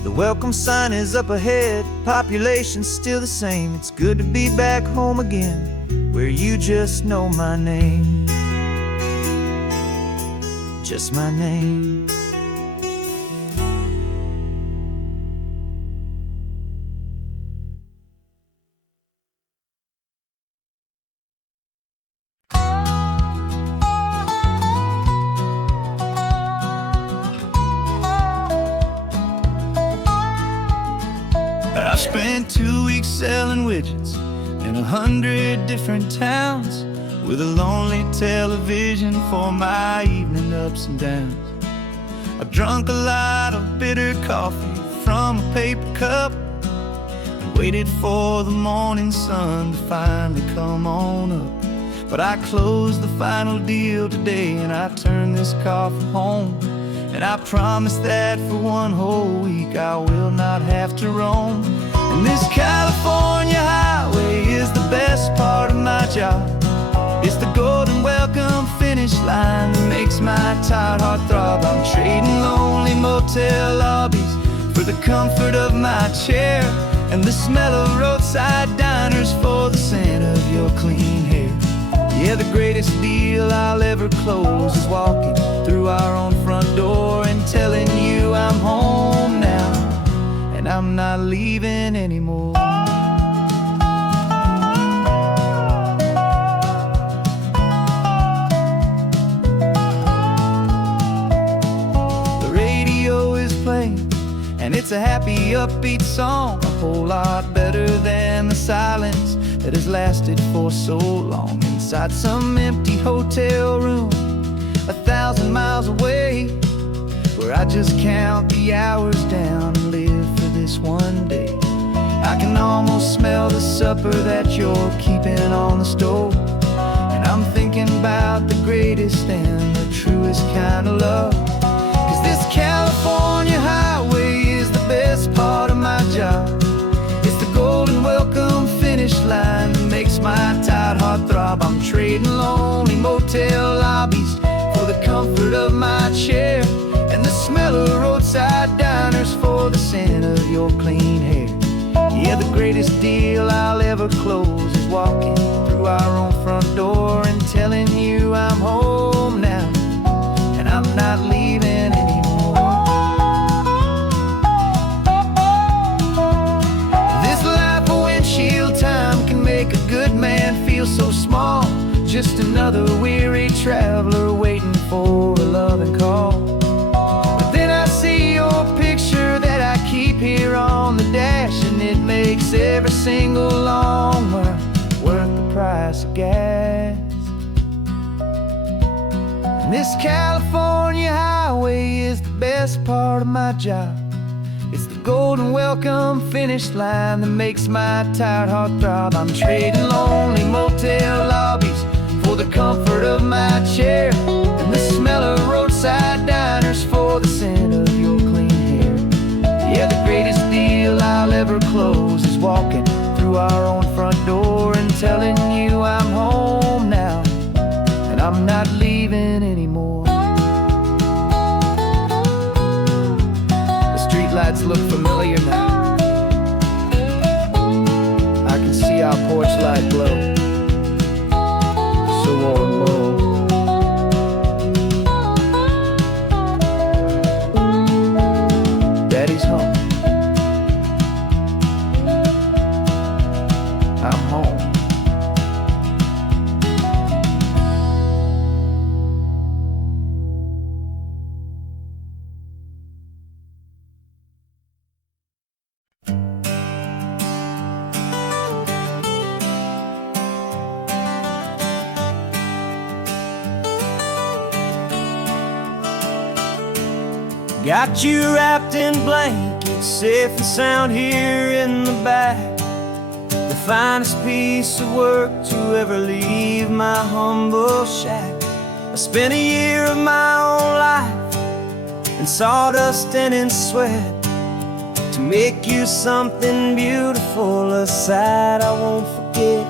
The welcome sign is up ahead, population's still the same. It's good to be back home again, where you just know my name. Just my name. I spent 2 weeks selling widgets in 100 different towns, with a lonely television for my evening ups and downs. I've drunk a lot of bitter coffee from a paper cup, and waited for the morning sun to finally come on up. But I closed the final deal today, and I turned this car from home. And I promise that for one whole week I will not have to roam. And this California highway is the best part of my job. It's the golden welcome finish line that makes my tired heart throb. I'm trading lonely motel lobbies for the comfort of my chair, and the smell of roadside diners for the scent of your clean hair. Yeah, the greatest deal I'll ever close is walking through our own front door and telling you I'm home now. And and I'm not leaving anymore. The radio is playing, and it's a happy, upbeat song, a whole lot better than the silence that has lasted for so long. Inside some empty hotel room 1,000 miles away, where I just count the hours down and live for this one day. I can almost smell the supper that you're keeping on the stove, and I'm thinking about the greatest and the truest kind of love. 'Cause this California highway is the best part of my job. It's the golden welcome finish line that makes my tired heart throb. I'm trading lonely motel lobbies for the comfort of my chair, and the smell of roadside diners for the scent of your clean hair. Yeah, the greatest deal I'll ever close is walking through our own front door and telling you I'm home now, and I'm not leaving anymore. This life of windshield time can make a good man feel so small, just another weary traveler waiting for a loving call. But then I see your picture that I keep here on the dash, and it makes every single long mile worth the price of gas. And this California highway is the best part of my job. It's the golden welcome finish line that makes my tired heart throb. I'm trading lonely motel lobbies for the comfort of my chair, and the smell of roadside diners for the scent of your clean hair. Yeah, the greatest deal I'll ever close is walking through our own front door and telling you I'm home now, and I'm not leaving anymore. The streetlights look familiar now. I can see our porch light glow, so warm, low. Daddy's home. I'm home. Got you wrapped in blankets, safe and sound here in the back. The finest piece of work to ever leave my humble shack. I spent a year of my own life in sawdust and in sweat to make you something beautiful, a sight I won't forget.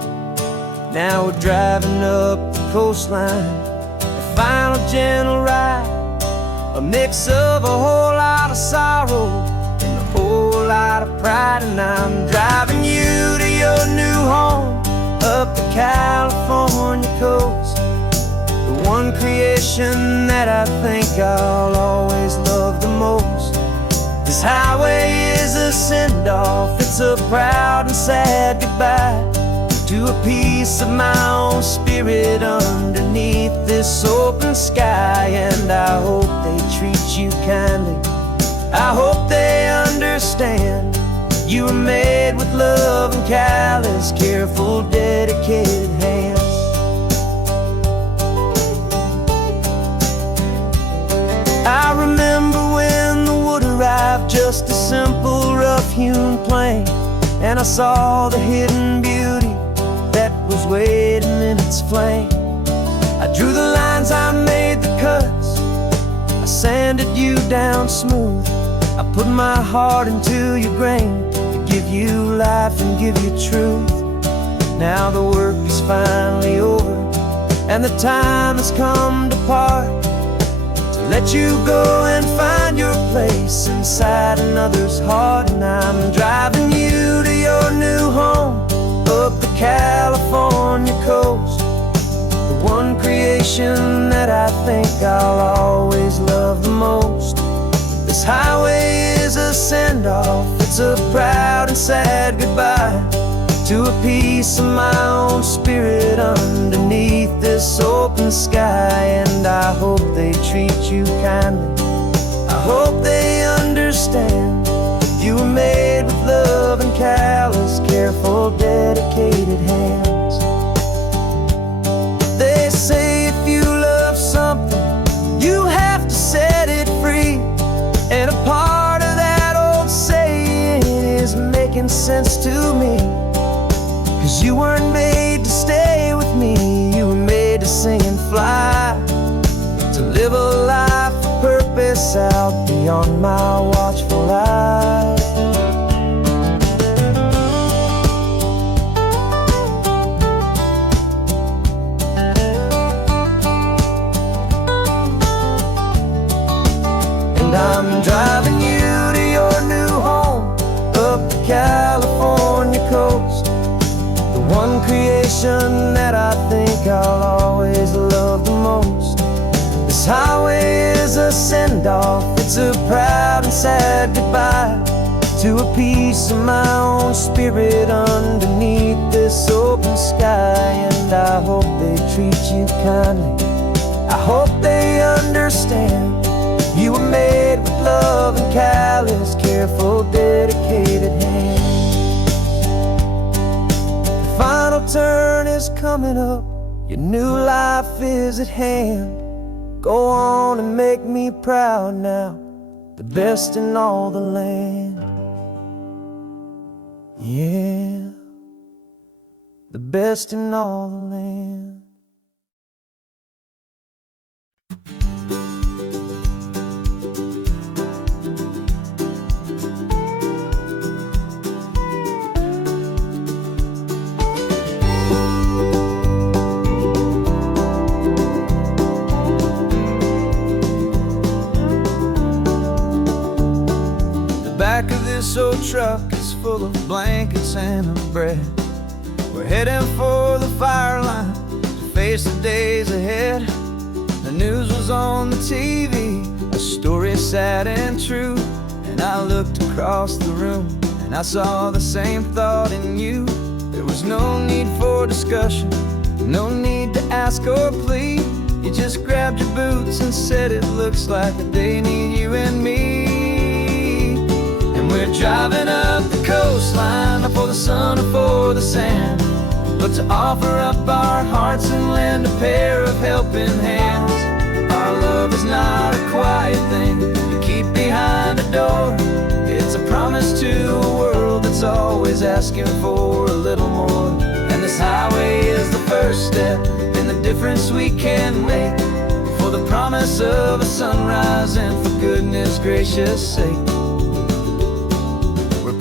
Now we're driving up the coastline, a final gentle ride, a mix of a whole lot of sorrow and a whole lot of pride. And I'm driving you to your new home up the California coast, the one creation that I think I'll always love the most. This highway is a send-off, it's a proud and sad goodbye to a piece of my own spirit underneath this open sky. And I hope they treat you kindly, I hope they understand you were made with love and callous, careful, dedicated hands. I remember when the wood arrived, just a simple rough-hewn plank, and I saw the hidden beauty that was waiting in its flame. I drew the lines, I made the cuts, I sanded you down smooth. I put my heart into your grain to give you life and give you truth. Now the work is finally over, and the time has come to part, to let you go and find your place inside another's heart. And I'm driving you to your new home up the California coast, the one creation that I think I'll always love the most. This highway is a send-off, it's It's a proud and sad goodbye to a piece of my own spirit underneath this open sky. And I hope they treat you kindly, I hope they understand. You were made with love and callous, careful, dedicated hands. They say if you love something, you have to set it free. And a part of that old saying is making sense to me. 'Cause you weren't made to stay with me, you were made to sing and fly, to live a life of purpose out beyond my watchful eye. And I'm driving you to your new home up the California coast, the one creation that I think I'll always love the most. This highway is a send-off, it's a proud and sad goodbye to a piece of my own spirit underneath this open sky. And I hope they treat you kindly, I hope they understand. You were made with love and callous, careful, dedicated hands. The final turn is coming up, your new life is at hand. Go on and make me proud now, the best in all the land. Yeah, the best in all the land. Back of this old truck is full of blankets and of bread. We're heading for the fire line to face the days ahead. The news was on the TV, a story sad and true. And I looked across the room and I saw the same thought in you. There was no need for discussion, no need to ask or plead. You just grabbed your boots and said it looks like the day need you and me. We're driving up the coastline, not for the sun or for the sand, but to offer up our hearts and lend a pair of helping hands. Our love is not a quiet thing you keep behind a door. It's a promise to a world that's always asking for a little more. And this highway is the first step in the difference we can make, for the promise of a sunrise and for goodness gracious sake.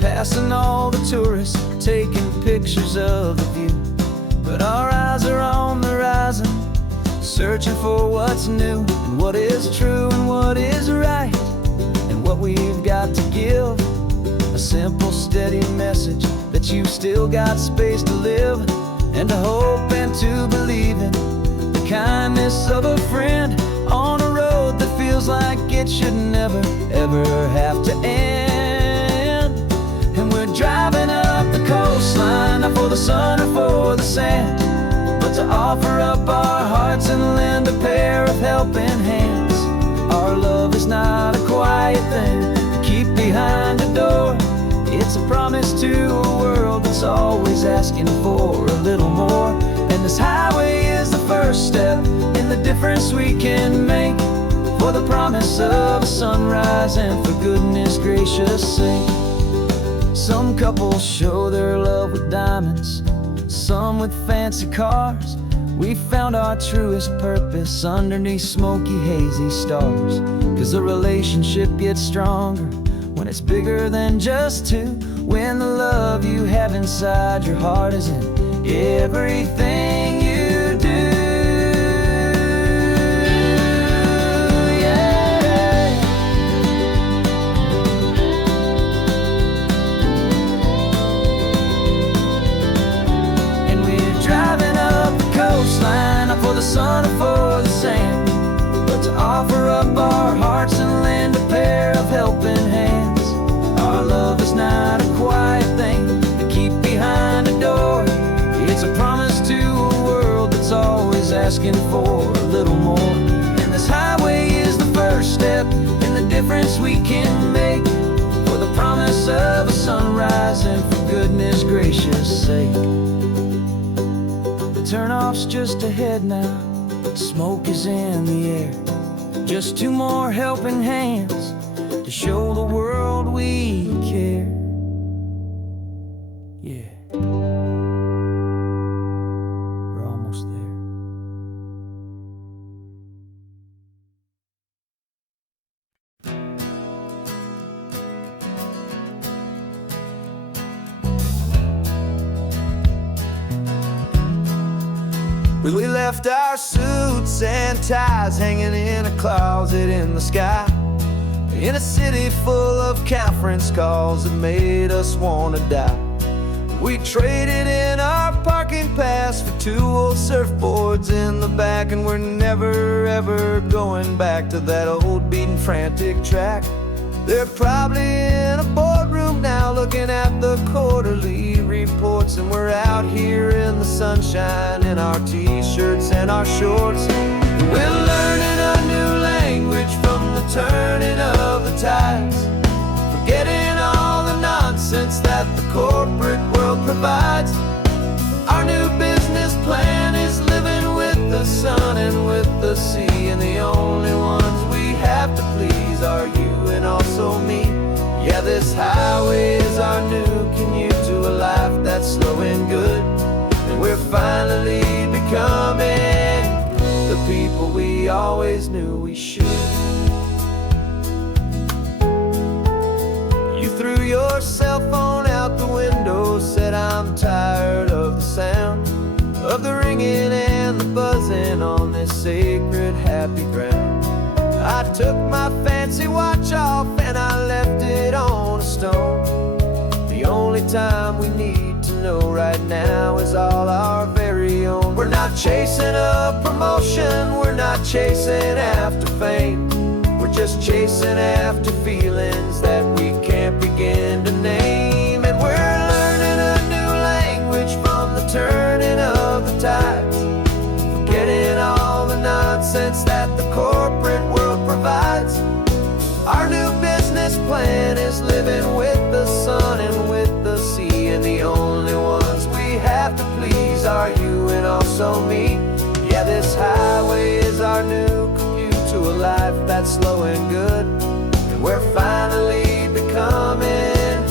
Passing all the tourists, taking pictures of the view, but our eyes are on the horizon, searching for what's new and what is true and what is right, and what we've got to give. A simple, steady message that you've still got space to live, and to hope and to believe in the kindness of a friend on a road that feels like it should never, ever have to end. And we're driving up the coastline, not for the sun or for the sand, but to offer up our hearts and lend a pair of helping hands. Our love is not a quiet thing to keep behind a door. It's a promise to a world that's always asking for a little more. And this highway is the first step in the difference we can make, for the promise of a sunrise and for goodness gracious sake. Some couples show their love with diamonds, some with fancy cars. We found our truest purpose underneath smoky, hazy stars. 'Cause a relationship gets stronger when it's bigger than just two, when the love you have inside your heart is in everything you do. For the sun or for the sand, but to offer up our hearts and lend a pair of helping hands. Our love is not asking for a little more. And this highway is the first step in the difference we can make, for the promise of a sunrise and for goodness gracious sake. The turnoff's just ahead now, smoke is in the air. Just two more helping hands to show the world we care. Yeah, we're almost there. We left our suits and ties hanging in a closet in the sky, in a city full of conference calls that made us wanna die. We traded in our parking pass for two old surfboards in the back, and we're never ever going back to that old beaten frantic track. They're probably in a boardroom now looking at the quarterly reports, and we're out here in the sunshine in our t-shirts and our shorts. We're learning a new language from the turning of the tides, forgetting all the nonsense that the corporate world provides. Our new business plan is living with the sun and with the sea, and the only ones we have to please are you and also me. Yeah, this highway is our new commute to a life that's slow and good, and we're finally becoming the people we always knew we should. You threw your cell phone out the window, said I'm tired of the sound of the ringing and the buzzing on this sacred happy ground. I took my fancy watch off and I left it on a stone. The only time we need to know right now is all our very own. We're not chasing a promotion, we're not chasing after fame, we're just chasing after feelings that we can't begin to name. And we're learning a new language from the turning of the tides, forgetting all the nonsense that the corporate world provides. Our new business plan is living with the sun and with the sea, and the only ones we have to please are you and also me. Yeah, this highway is our new commute to a life that's slow and good, and we're finally becoming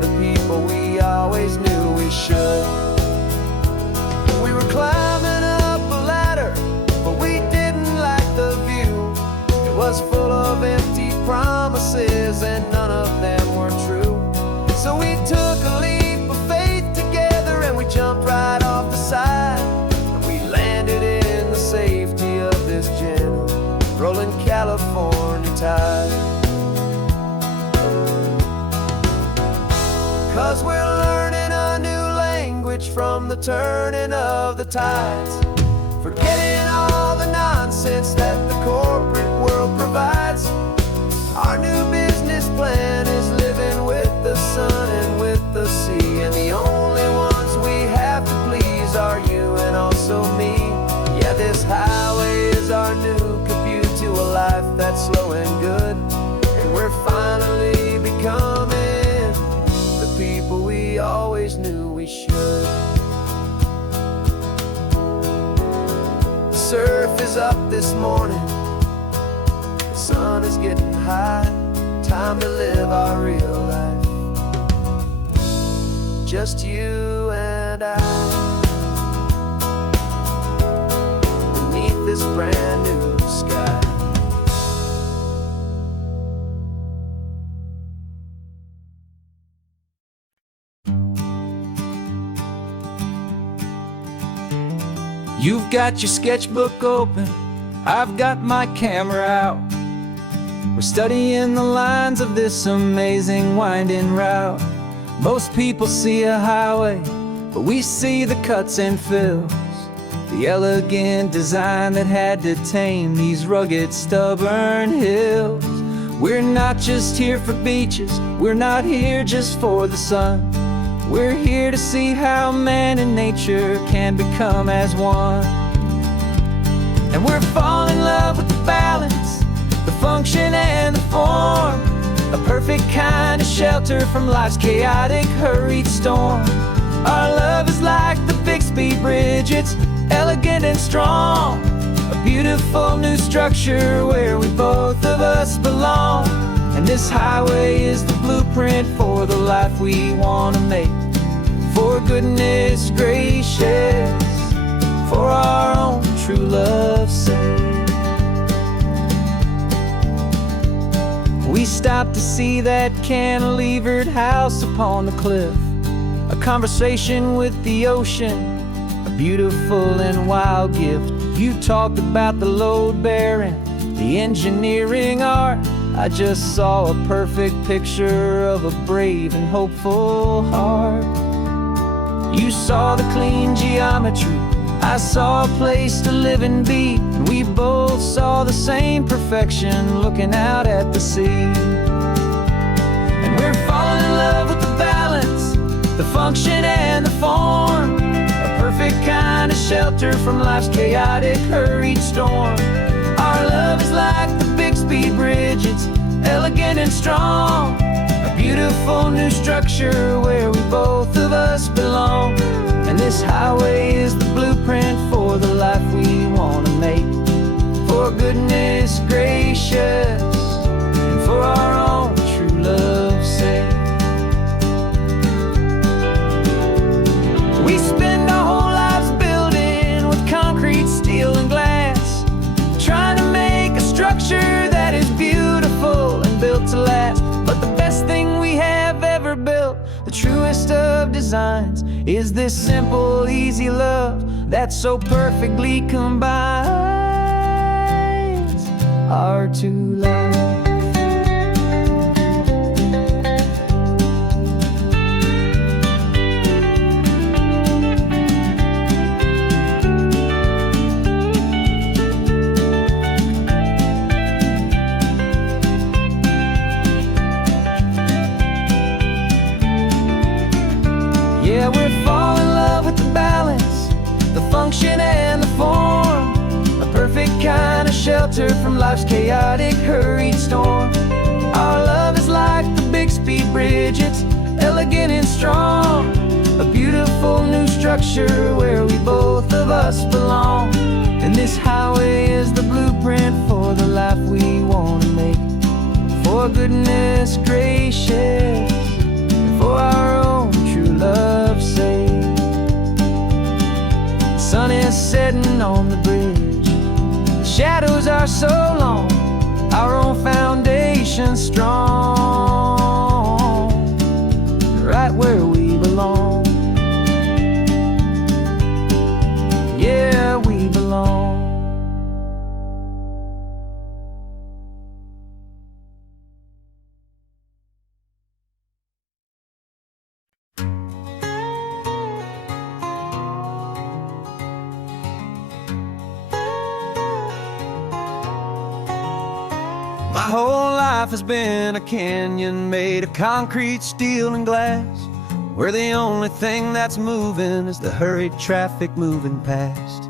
the people we always knew we should. We were climbing up a ladder, but we didn't like the view. It was full of empty promises and none of them were true. So we took a leap of faith together and we jumped right off the side, and we landed in the safety of this gentle rolling California tide. 'Cause we're learning a new language from the turning of the tides, forgetting all the nonsense that the corporate world provides. Our new business plan is living with the sun and with the sea, and the only ones we have to please are you and also me. Yeah, this highway is our new commute to a life that's slow and good, and we're finally becoming the people we always knew we should. The surf is up this morning, the sun is getting high, time to live our real life, just you and I, beneath this brand new sky. You've got your sketchbook open, I've got my camera out. We're studying the lines of this amazing winding route. Most people see a highway, but we see the cuts and fills, the elegant design that had to tame these rugged, stubborn hills. We're not just here for beaches, we're not here just for the sun. We're here to see how man and nature can become as one. And we're falling in love with the balance, the function and the form. A perfect kind of shelter from life's chaotic, hurried storm. Our love is like the Bixby Bridge, it's elegant and strong. A beautiful new structure where we both of us belong. And this highway is the blueprint for the life we want to make. For goodness gracious, for our own true love's sake. We stopped to see that cantilevered house upon the cliff. A conversation with the ocean, a beautiful and wild gift. You talked about the load bearing, the engineering art. I just saw a perfect picture of a brave and hopeful heart. You saw the clean geometry, I saw a place to live and be. And we both saw the same perfection looking out at the sea. And we're falling in love with the balance, the function and the form. A perfect kind of shelter from life's chaotic, hurried storm. Our love is like the Bixby Bridge, it's elegant and strong. A beautiful new structure where we both of us belong. And this highway is the blueprint for the life we want to make. For goodness gracious, and for our own true love's sake. We spend our whole lives building with concrete, steel and glass, trying to make a structure that is beautiful and built to last. But the best thing we have ever built, the truest of designs, is this simple, easy love that so perfectly combines our two lives. Yeah, we're falling in love with the balance, the function and the form. A perfect kind of shelter from life's chaotic, hurried storm. Our love is like the Bixby Bridge, it's elegant and strong. A beautiful new structure where we both of us belong. And this highway is the blueprint for the life we want to make. For goodness gracious, and for our own true love's sake. The sun is setting on the bridge, the shadows are so long, our own foundation strong, right where we belong. Yeah, we belong. My whole life has been a canyon made of concrete, steel, and glass, where the only thing that's moving is the hurried traffic moving past.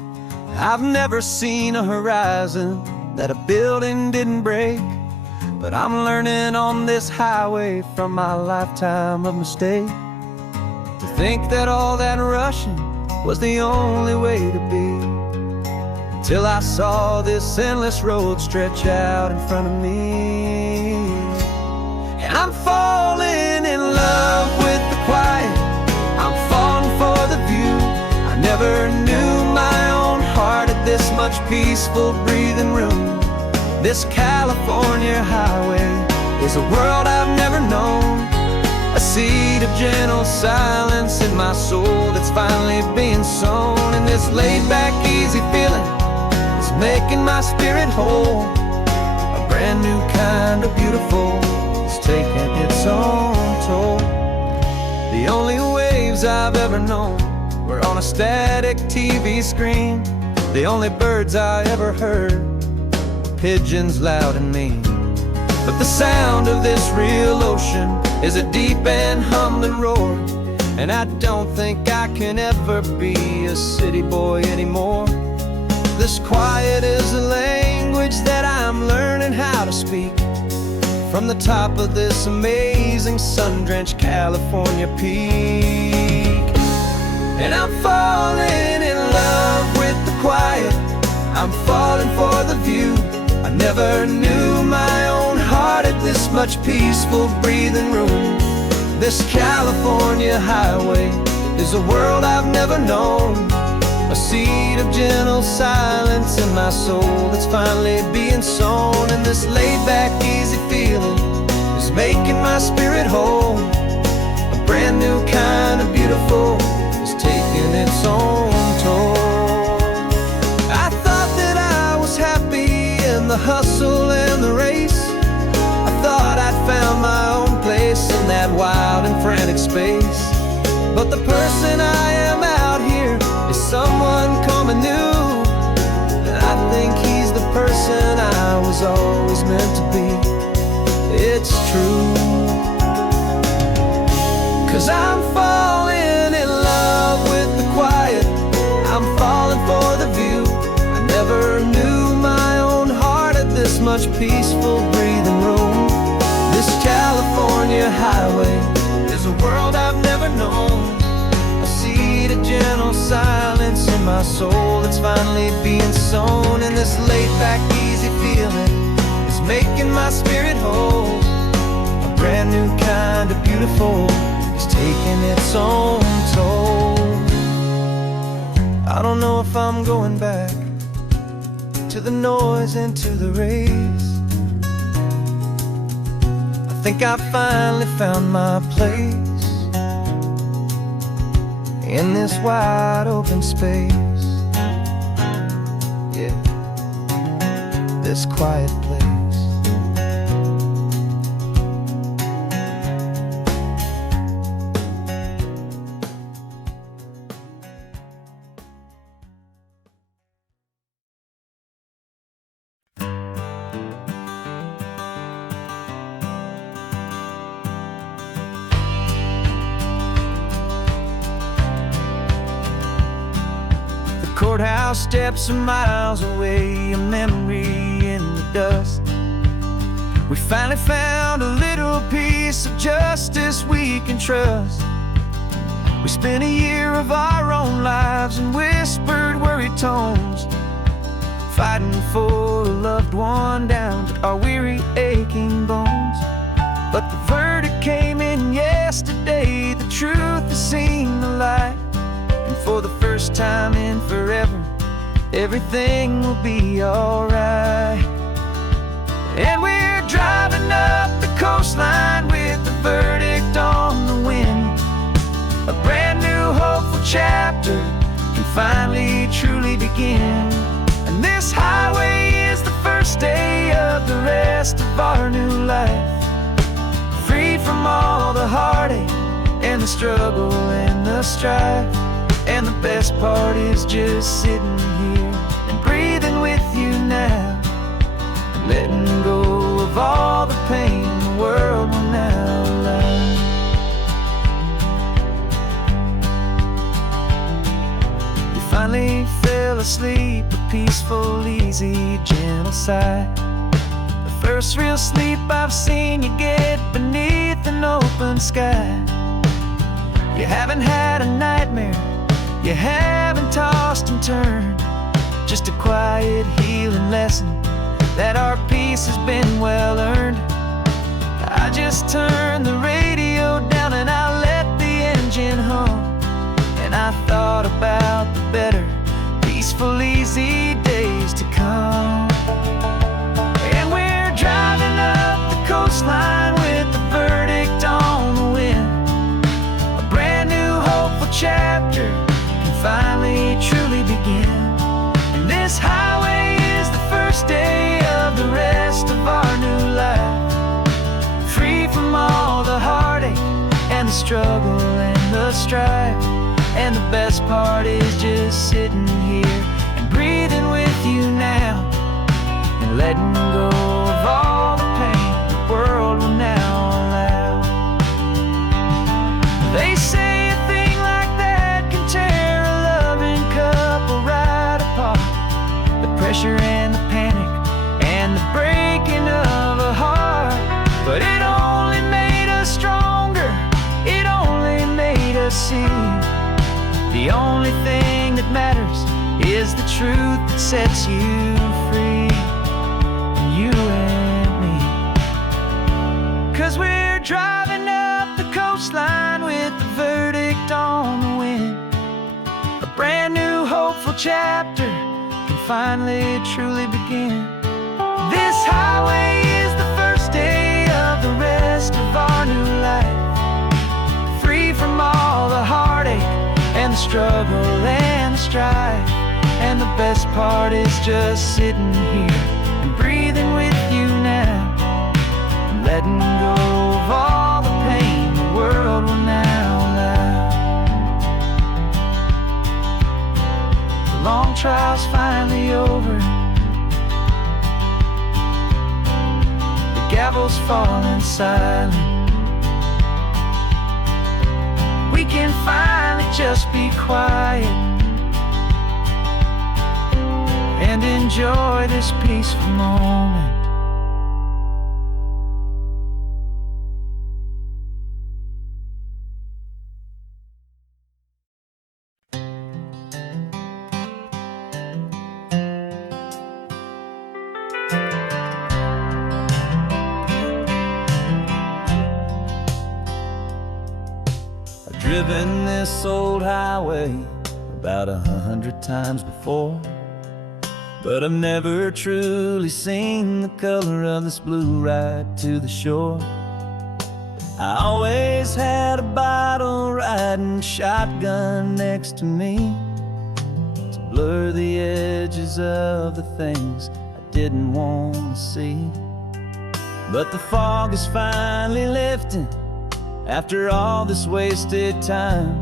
I've never seen a horizon that a building didn't break, but I'm learning on this highway from my lifetime of mistakes. To think that all that rushing was the only way to be, till I saw this endless road stretch out in front of me. And I'm falling in love with the quiet, I'm falling for the view. I never knew my own heart had this much peaceful breathing room. This California highway is a world I've never known, a seed of gentle silence in my soul that's finally being sown. And this laid-back, easy feeling making my spirit whole. A brand new kind of beautiful is taking its own toll. The only waves I've ever known were on a static TV screen. The only birds I ever heard were pigeons loud and mean. But the sound of this real ocean is a deep and humbling roar, and I don't think I can ever be a city boy anymore. This quiet is a language that I'm learning how to speak from the top of this amazing sun-drenched California peak. And I'm falling in love with the quiet, I'm falling for the view. I never knew my own heart had this much peaceful breathing room. This California highway is a world I've never known, a seed of gentle silence in my soul that's finally being sown. And this laid-back, easy feeling is making my spirit whole. A brand new kind of beautiful is taking its own toll. I thought that I was happy in the hustle and the race. I thought I'd found my own place in that wild and frantic space. But the person I am out here is someone coming new, and I think he's the person I was always meant to be. It's true, 'cause I'm falling in love with the quiet, I'm falling for the view. I never knew my own heart had this much peaceful breathing room. This California highway is a world I've never known, a seed of gentle silence in my soul that's finally being sown. And this laid-back, easy feeling is making my spirit whole. A brand new kind of beautiful is taking its own toll. I don't know if I'm going back to the noise and to the race. I think I finally found my place in this wide open space. Yeah, this quiet place. Courthouse steps are miles away, a memory in the dust. We finally found a little piece of justice we can trust. We spent a year of our own lives in whispered, worried tones, fighting for a loved one down to our weary, aching bones. But the verdict came in yesterday, the truth has seen the light. And for the first time in forever, everything will be alright. And we're driving up the coastline with the verdict on the wind. A brand new hopeful chapter can finally truly begin. And this highway is the first day of the rest of our new life, freed from all the heartache and the struggle and the strife. And the best part is just sitting here and breathing with you now, and letting go of all the pain the world will now allow. We finally fell asleep, a peaceful, easy, gentle sigh. The first real sleep I've seen you get beneath an open sky. You haven't had a nightmare, you haven't tossed and turned, just a quiet healing lesson that our peace has been well earned. I just turned the radio down and I let the engine hum, and I thought about the better, peaceful, easy days to come. And we're driving up the coastline with the verdict on the wind. A brand new hopeful chapter finally truly begin. And this highway is the first day of the rest of our new life, free from all the heartache and the struggle and the strife. And the best part is just sitting here and breathing with you now, and letting go of all the pain the world will now allow. They say a thing like that can tear a loving couple right apart, pressure and the panic and the breaking of a heart. But it only made us stronger, it only made us see the only thing that matters is the truth that sets you free. You and me. 'Cause we're driving up the coastline with the verdict on the wind. A brand new hopeful chapter can finally truly begin. This highway is the first day of the rest of our new life, free from all the heartache and the struggle and the strife. And the best part is just sitting here and breathing with you now, and letting go of all the pain the world will now allow. The long trial's finally over, the gavel's falling silent. We can finally just be quiet and enjoy this peaceful moment. I've driven this old highway about 100 times before, but I've never truly seen the color of this blue right to the shore. I always had a bottle riding shotgun next to me to blur the edges of the things I didn't want to see. But the fog is finally lifting after all this wasted time,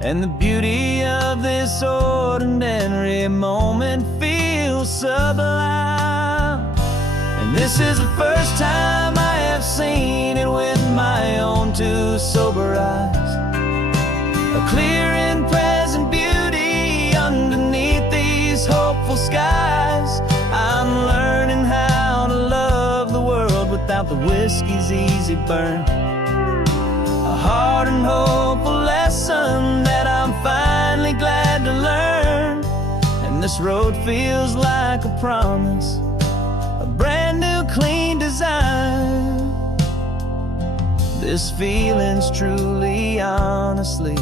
and the beauty of this ordinary moment feels sublime. And this is the first time I have seen it with my own two sober eyes, a clear and present beauty underneath these hopeful skies. I'm learning how to love the world without the whiskey's easy burn, a hard and hopeful lesson that I'm finally glad to learn. And this road feels like a promise, a brand new clean design. This feeling's truly, honestly,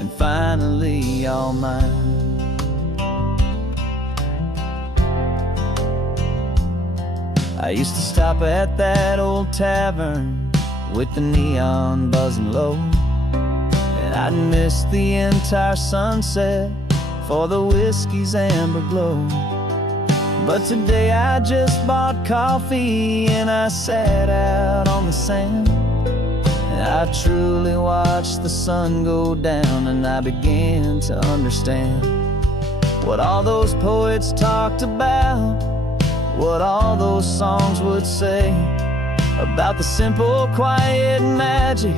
and finally all mine. I used to stop at that old tavern with the neon buzzing low, and I'd miss the entire sunset for the whiskey's amber glow. But today I just bought coffee and I sat out on the sand, and I truly watched the sun go down, and I began to understand what all those poets talked about, what all those songs would say about the simple, quiet magic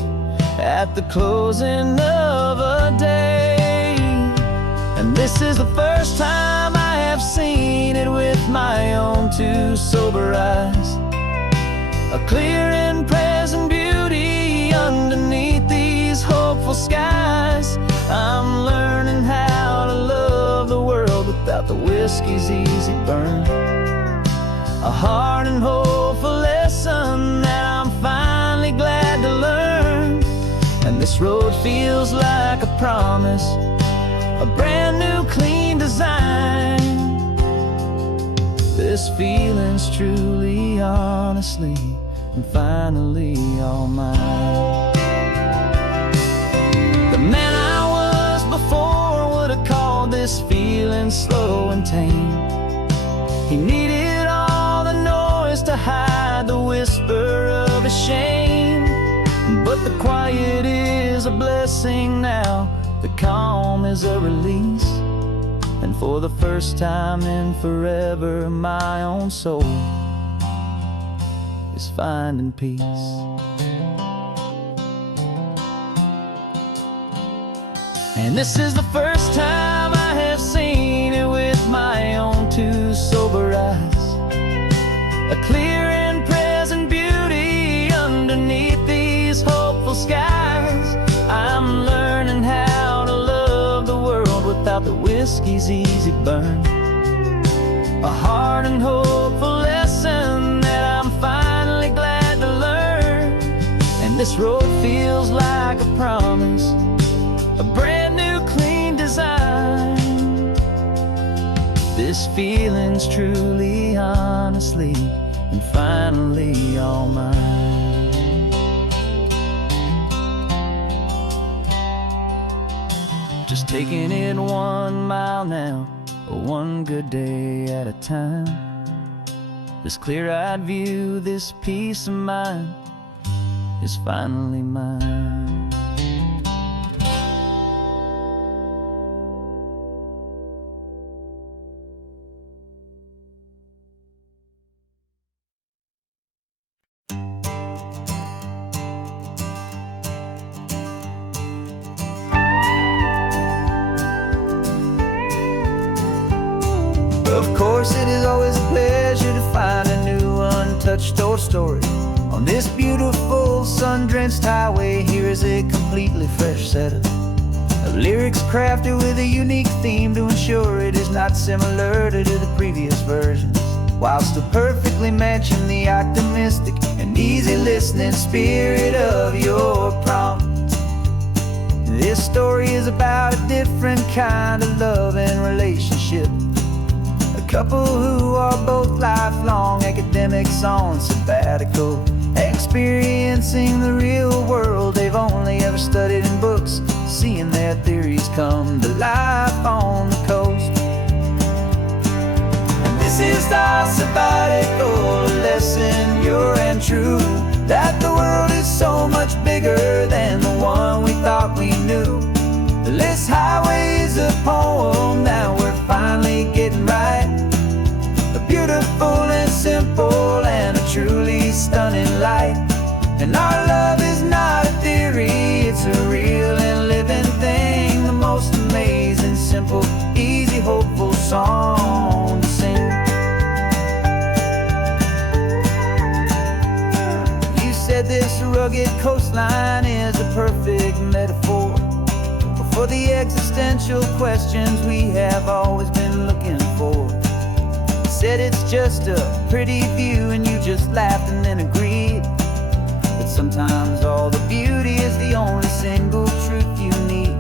at the closing of a day. And this is the first time I have seen it with my own two sober eyes, a clear and present beauty underneath these hopeful skies. I'm learning how to love the world without the whiskey's easy burn, a hard and hopeful lesson that I'm finally glad to learn. And this road feels like a promise, a brand new clean design. This feeling's truly, honestly, and finally all mine. The man I was before would have called this feeling slow and tame. He needed all the noise to hide the whisper of his shame. But the quiet is a blessing now, the calm is a release, and for the first time in forever my own soul is finding peace. And this is the first time I have seen it with my own two whiskey's easy burn. A hard and hopeful lesson that I'm finally glad to learn. And this road feels like a promise, a brand new clean design. This feeling's truly, honestly, and finally all mine. Just taking it 1 mile now, one good day at a time. This clear-eyed view, this peace of mind is finally mine. Of course, it is always a pleasure to find a new untouched old story. On this beautiful sun-drenched highway, here is a completely fresh set of lyrics crafted with a unique theme to ensure it is not similar to the previous versions, while still perfectly matching the optimistic and easy listening spirit of your prompt. This story is about a different kind of love and relationship. A couple who are both lifelong academics on sabbatical, experiencing the real world they've only ever studied in books, seeing their theories come to life on the coast. And this is our sabbatical lesson, pure and true, that the world is so much bigger than the one we thought we knew. This highway is a poem that we're finally getting right. A beautiful and simple and a truly stunning light. And our love is not a theory, it's a real and living thing. The most amazing, simple, easy, hopeful song to sing. You said this rugged coastline is a perfect metaphor for the existential questions we have always been looking for. Said it's just a pretty view and you just laughed and then agreed. But sometimes all the beauty is the only single truth you need.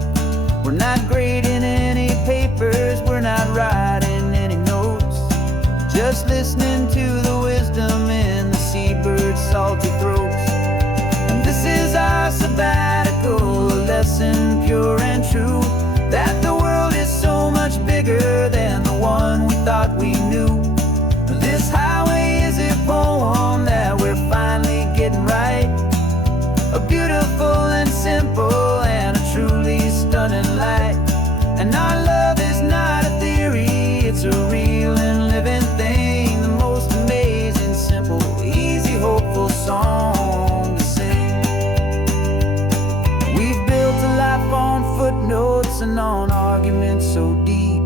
We're not grading any papers, we're not writing any notes, just listening to the wisdom in the seabird's salty throats. And this is our sabbatical lesson, pure and true, that the world is so much bigger than the one we thought we knew. This highway is a poem that we're finally getting right. A beautiful and simple and a truly stunning light. And our love is not a theory, it's a real and living thing. The most amazing, simple, easy, hopeful song to sing. We've built a life on footnotes and on arguments so deep,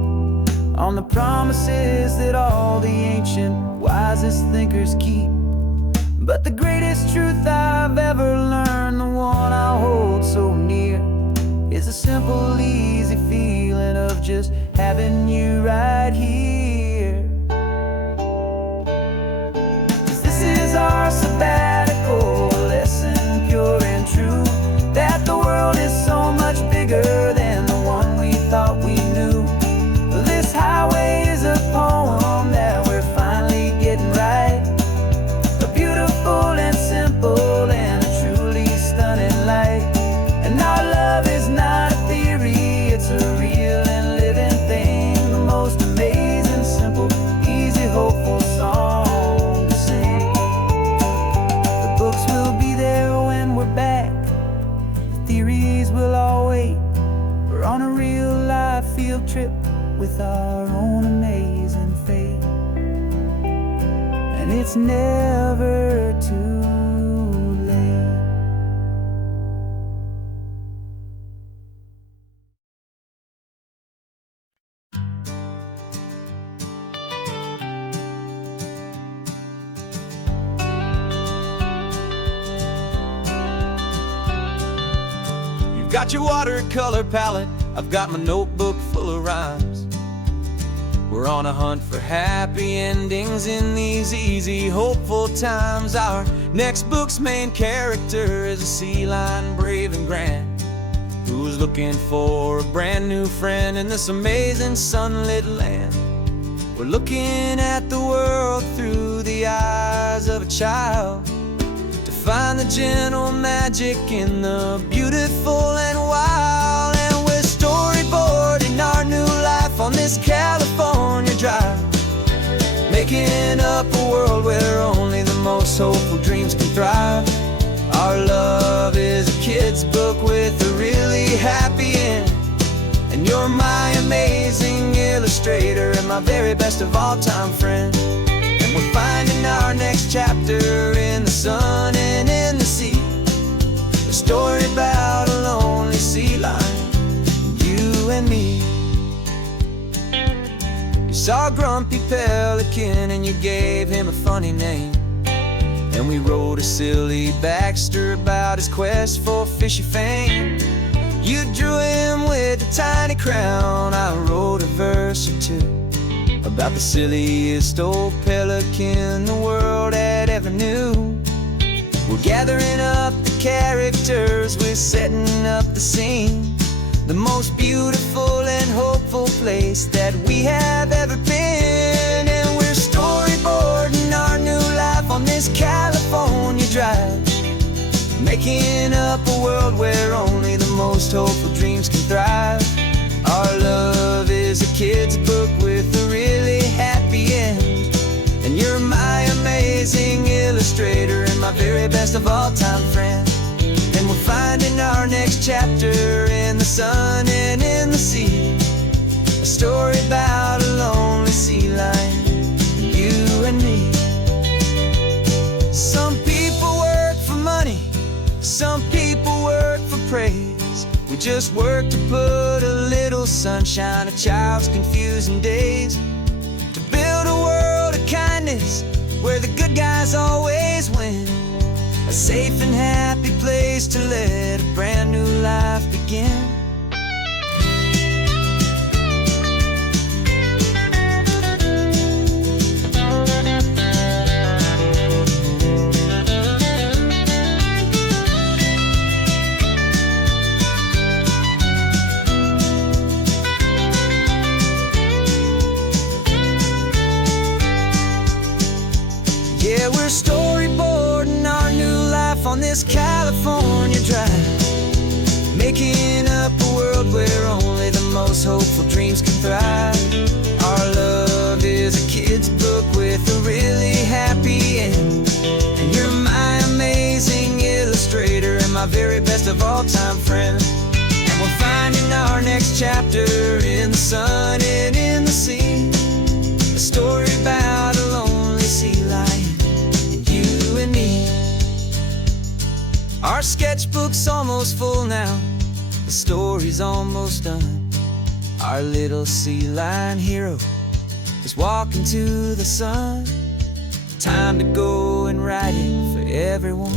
on the promises that all the ancient, wisest thinkers keep. But the greatest truth I've ever learned, the one I hold so near, is a simple, easy feeling of just having you right here. 'Cause this is our sabbatical lesson, pure and true, that the world is so much bigger than the one we thought we knew. This highway is a poem that we're finally getting right. A beautiful and simple and a truly stunning light. And our love is not a theory, it's a real and living thing. The most amazing, simple, easy, hopeful song to sing. The books will be there when we're back, the theories will all wait. We're on a real life field trip with our own amazing fate. And it's never too late. You've got your watercolor palette, I've got my notebook full of rhymes. We're on a hunt for happy endings in these easy, hopeful times. Our next book's main character is a sea lion, brave and grand, who's looking for a brand new friend in this amazing sunlit land. We're looking at the world through the eyes of a child, to find the gentle magic in the beautiful and wild. And we're storyboarding our new life on this California drive, making up a world where only the most hopeful dreams can thrive. Our love is a kid's book with a really happy end, and you're my amazing illustrator and my very best of all time friend. And we're finding our next chapter in the sun and in the sea, a story about a lonely sea lion, you and me. You saw a grumpy pelican and you gave him a funny name, and we wrote a silly Baxter about his quest for fishy fame. You drew him with a tiny crown, I wrote a verse or two about the silliest old pelican the world had ever knew. We're gathering up the characters, we're setting up the scene, the most beautiful and hopeful place that we have ever been. And we're storyboarding our new life on this California drive, making up a world where only the most hopeful dreams can thrive. Our love is a kid's book with a really happy end, and you're my amazing illustrator and my very best of all time friend. And we're finding our next chapter in the sun and in the sea, a story about a lonely sea lion, you and me. Some people work for money, some people work for praise. We just work to put a little sunshine in a child's confusing days, to build a world of kindness where the good guys always win, a safe and happy place to let a brand new life begin. Yeah, we're storyboarding our new life on this California drive, making up a world where only the most hopeful dreams can thrive. Our love is a kid's book with a really happy end, and you're my amazing illustrator and my very best of all time friend. And we're finding our next chapter in the sun and in the sea, a story about a lonely sea lion, you and me. Our sketchbook's almost full now, the story's almost done. Our little sea lion hero is walking to the sun. Time to go and write it for everyone.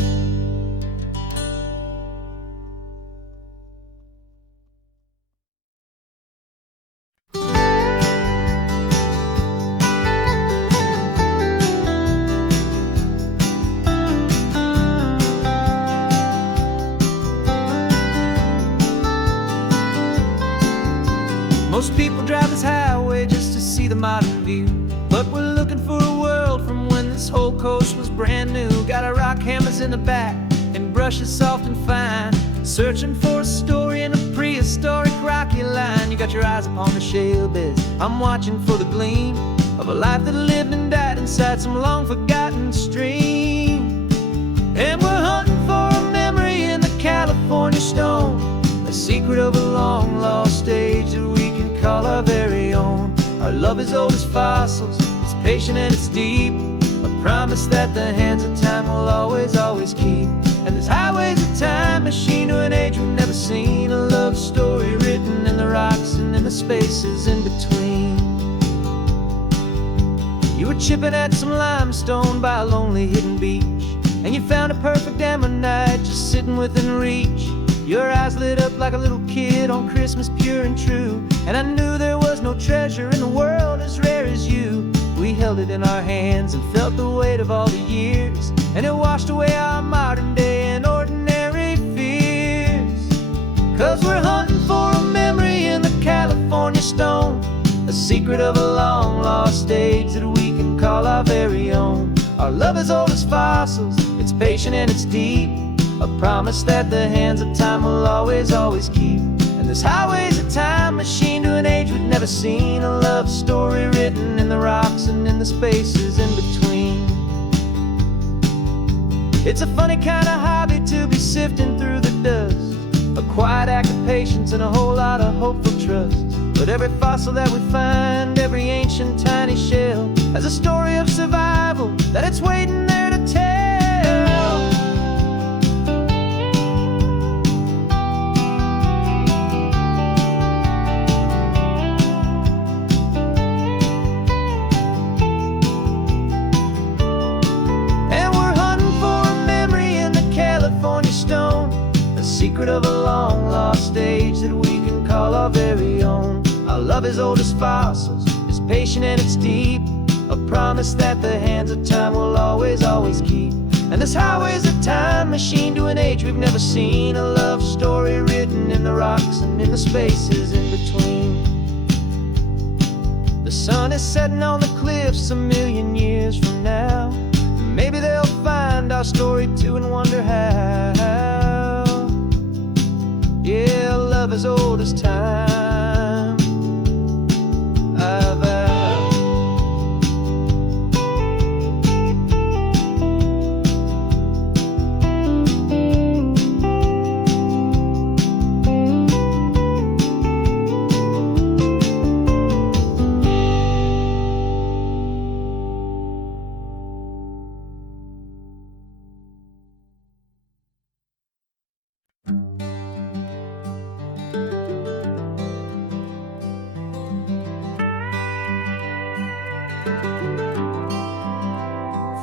Most people drive this highway just to see the modern view, but we're looking for a world from when this whole coast was brand new. Got our rock hammers in the back and brushes soft and fine, searching for a story in a prehistoric rocky line. You got your eyes upon the shale beds, I'm watching for the gleam of a life that lived and died inside some long forgotten stream. And we're hunting for a memory in the California stone, a secret of a long lost age that we can call our very own. Our love is old as fossils, it's patient and it's deep, a promise that the hands of time will always, always keep. And this highway's a time machine to an age we've never seen, a love story written in the rocks and in the spaces in between. You were chipping at some limestone by a lonely hidden beach, and you found a perfect ammonite just sitting within reach. Your eyes lit up like a little kid on Christmas, pure and true. And I knew there was no treasure in the world as rare as you. We held it in our hands and felt the weight of all the years, and it washed away our modern day and ordinary fears. 'Cause we're hunting for a memory in the California stone, a secret of a long lost age that we can call our very own. Our love is old as fossils, it's patient and it's deep, a promise that the hands of time will always, always keep. And this highway's a time machine to an age we've never seen, a love story written in the rocks and in the spaces in between. It's a funny kind of hobby to be sifting through the dust, a quiet act of patience and a whole lot of hopeful trust. But every fossil that we find, every ancient tiny shell, has a story of survival that it's waiting there to tell. And we're hunting for a memory in the California stone, a secret of a long lost age that we can call our very own. Our love is old as fossils, it's patient and it's deep, a promise that the hands of time will always, always keep. And this highway's a time machine to an age we've never seen, a love story written in the rocks and in the spaces in between. The sun is setting on the cliffs a million years from now. Maybe they'll find our story too and wonder how. Yeah, love is old as time.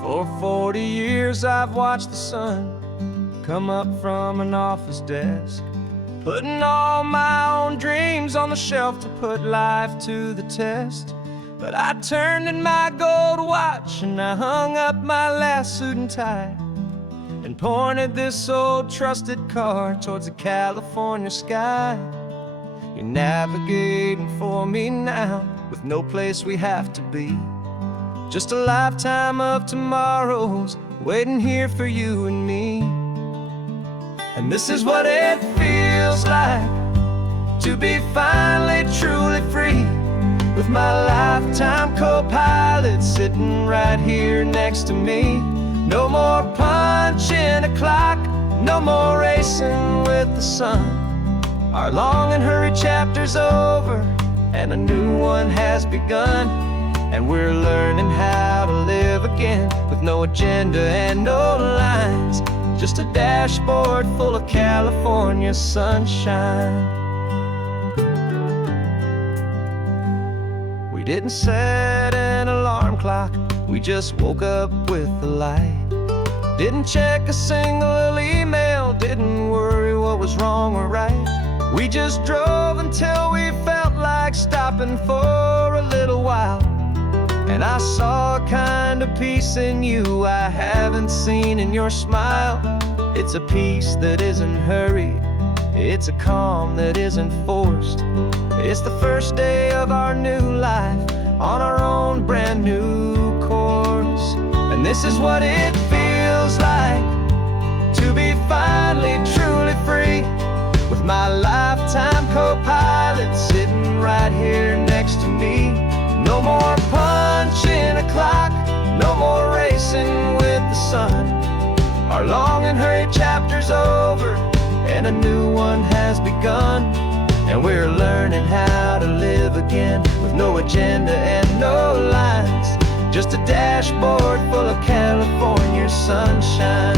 For 40 years I've watched the sun come up from an office desk, putting all my own dreams on the shelf to put life to the test. But I turned in my gold watch and I hung up my last suit and tie, and pointed this old trusted car towards the California sky. You're navigating for me now with no place we have to be, just a lifetime of tomorrows waiting here for you and me. And this is what it feels like to be finally truly free, with my lifetime co-pilot sitting right here next to me. No more punching a clock, no more racing with the sun. Our long and hurried chapter's over and a new one has begun. And we're learning how to live again with no agenda and no lines, just a dashboard full of California sunshine. We didn't set an alarm clock, we just woke up with the light. Didn't check a single email, didn't worry what was wrong or right. We just drove until we felt like stopping for a little while. And I saw a kind of peace in you I haven't seen in your smile. It's a peace that isn't hurried, it's a calm that isn't forced. It's the first day of our new life on our own brand new course. And this is what it feels like to be finally truly free, with my lifetime co-pilot sitting right here next to me. No more punching a clock, no more racing with the sun. Our long and hurried chapter's over and a new one has begun. And we're learning how to live again with no agenda and no lines, just a dashboard full of California sunshine.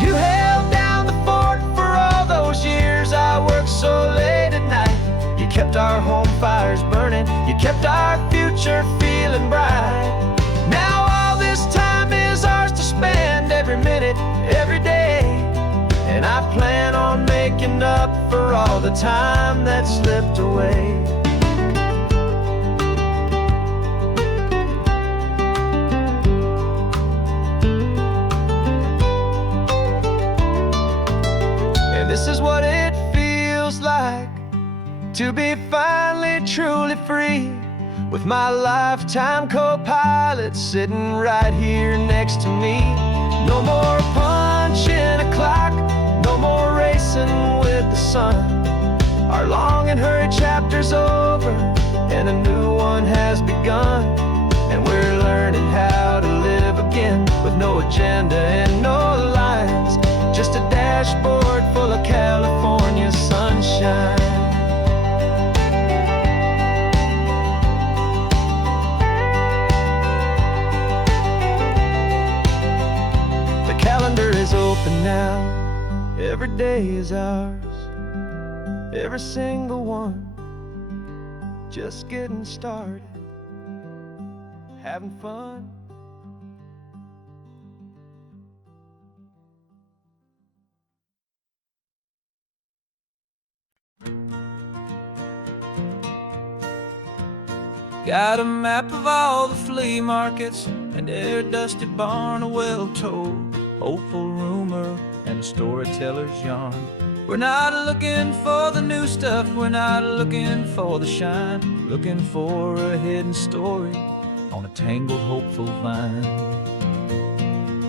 You held down the fort for all those years I worked so late at night. You kept our home fires burning, you kept our future feeling bright. Now all this time is ours to spend, every minute, every day. And I plan all the time that slipped away. And this is what it feels like to be finally truly free, with my lifetime co-pilot sitting right here next to me. No more punching a clock, no more racing with the sun. Our long and hurried chapter's over, and a new one has begun. And we're learning how to live again, with no agenda and no lines, just a dashboard full of California sunshine. Calendar is open now, every day is ours, every single one, just getting started, having fun. Got a map of all the flea markets, and every dusty barn, a well-told hopeful rumor, and a storyteller's yarn. We're not looking for the new stuff, we're not looking for the shine, looking for a hidden story on a tangled hopeful vine.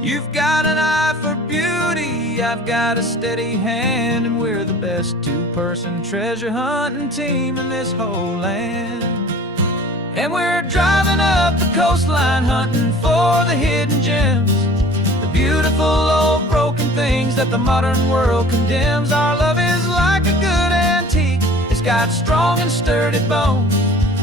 You've got an eye for beauty, I've got a steady hand, and we're the best two-person treasure hunting team in this whole land. And we're driving up the coastline hunting for the hidden gems, the beautiful old broken things that the modern world condemns. Our love is like a good antique, it's got strong and sturdy bones,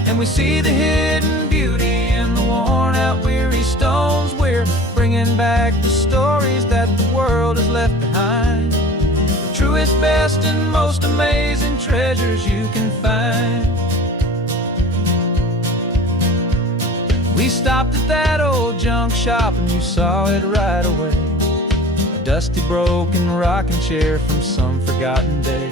and we see the hidden beauty in the worn out weary stones. We're bringing back the stories that the world has left behind, the truest, best, and most amazing treasures you can find. We stopped at that old junk shop and you saw it right away, a dusty broken rocking chair from some forgotten day.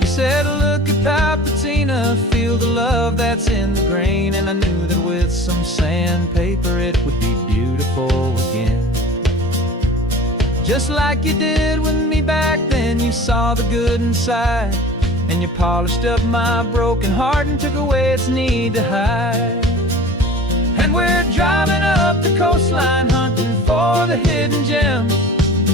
You said, look at Papatina, feel the love that's in the grain, and I knew that with some sandpaper it would be beautiful again. Just like you did with me back then, you saw the good inside, and you polished up my broken heart and took away its need to hide. And we're driving up the coastline hunting for the hidden gems,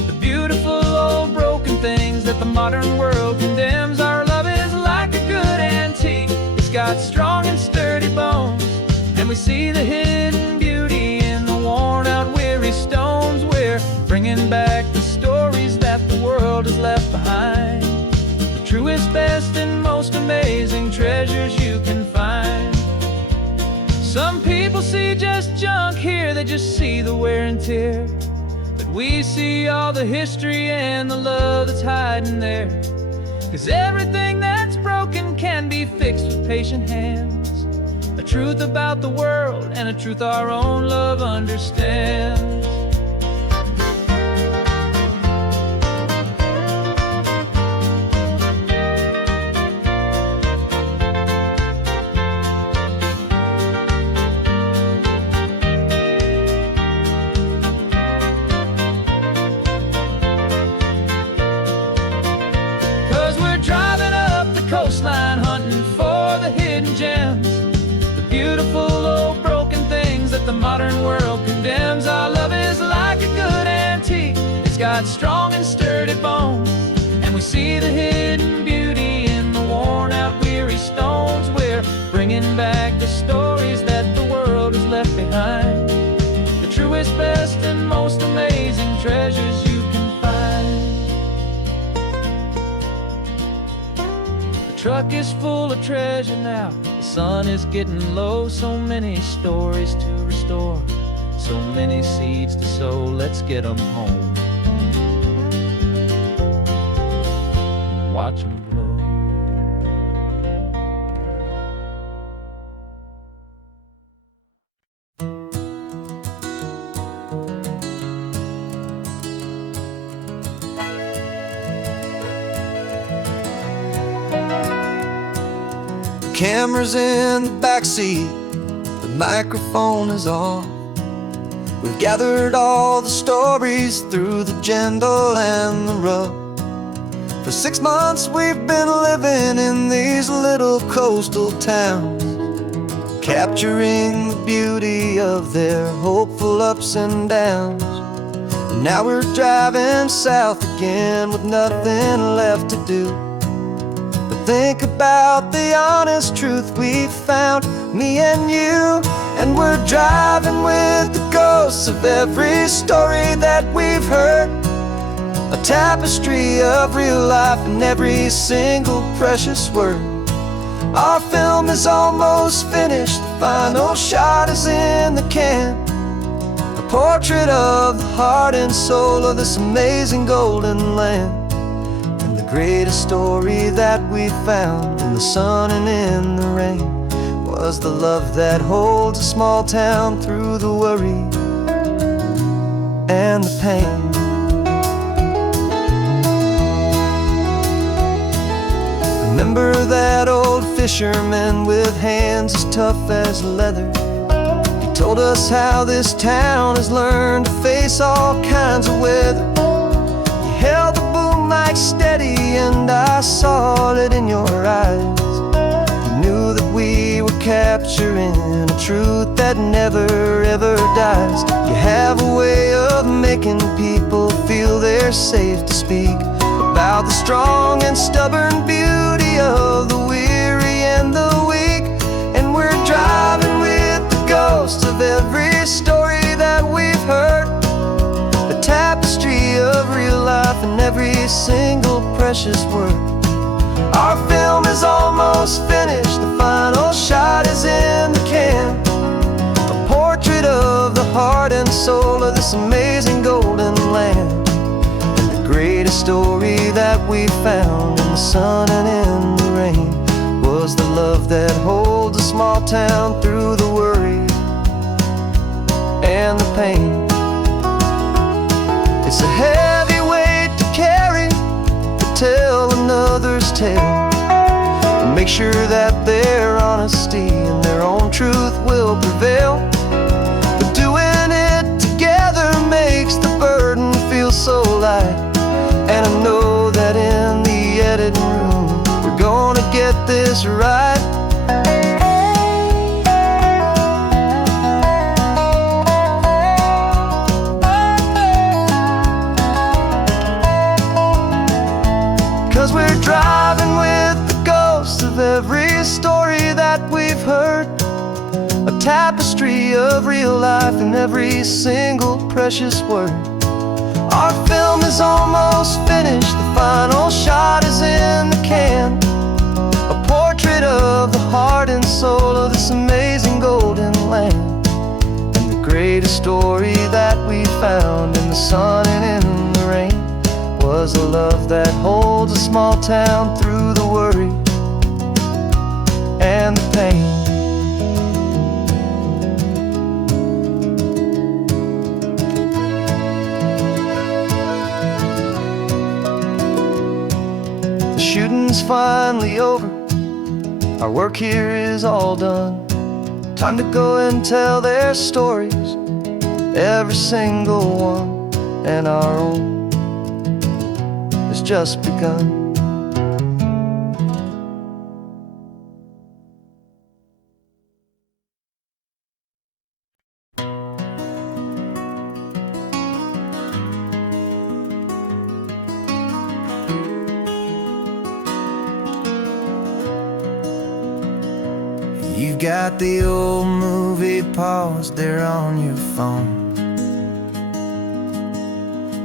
the beautiful old broken things that the modern world condemns. Our love is like a good antique, it's got strong and sturdy bones, and we see the hidden beauty in the worn out weary stones. We're bringing back the stories that the world has left behind, the truest, best, and most amazing treasures you can find. Some people see just junk here, they just see the wear and tear, but we see all the history and the love that's hiding there. 'Cause everything that's broken can be fixed with patient hands, a truth about the world and a truth our own love understands. Coastline hunting for the hidden gems, the beautiful old broken things that the modern world condemns. Our love is like a good antique, it's got strong and sturdy bones, and we see the hidden beauty in the worn out weary stones. We're bringing back the stories that the world has left behind, the truest, best, and most amazing treasures you can find. Truck is full of treasure now, the sun is getting low, so many stories to restore, so many seeds to sow. Let's get them home, watch them blow. camera's in the backseat, the microphone is on. We've gathered all the stories through the gentle and the rough. For 6 months we've been living in these little coastal towns, capturing the beauty of their hopeful ups and downs. And now we're driving south again with nothing left to do but think about the honest truth we've found, me and you. And we're driving with the ghosts of every story that we've heard, a tapestry of real life and every single precious word. Our film is almost finished, the final shot is in the can, a portrait of the heart and soul of this amazing golden land. And the greatest story that we found in the sun and in the rain was the love that holds a small town through the worry and the pain. Remember that old fisherman with hands as tough as leather? He told us how this town has learned to face all kinds of weather. You held the boom mic steady and I saw it in your eyes. You knew that we were capturing a truth that never ever dies. You have a way of making people feel they're safe to speak about the strong and stubborn beauty of the weary and the weak. And we're driving with the ghosts of every story that we've heard, a tapestry of real life and every single precious word. Our film is almost finished, the final shot is in the can, a portrait of the heart and soul of this amazing golden land. Greatest story that we found in the sun and in the rain was the love that holds a small town through the worry and the pain. It's a heavy weight to carry, to tell another's tale, and make sure that their honesty and their own truth will prevail. But doing it together makes the burden feel so light. And I know that in the editing room we're gonna get this right. 'Cause we're driving with the ghosts of every story that we've heard, a tapestry of real life and every single precious word. Our film is almost finished, the final shot is in the can, a portrait of the heart and soul of this amazing golden land. And the greatest story that we found in the sun and in the rain was a love that holds a small town through the worry and the pain. Shooting's finally over, our work here is all done. Time to go and tell their stories, every single one, and our own has just begun. You've got the old movie paused there on your phone,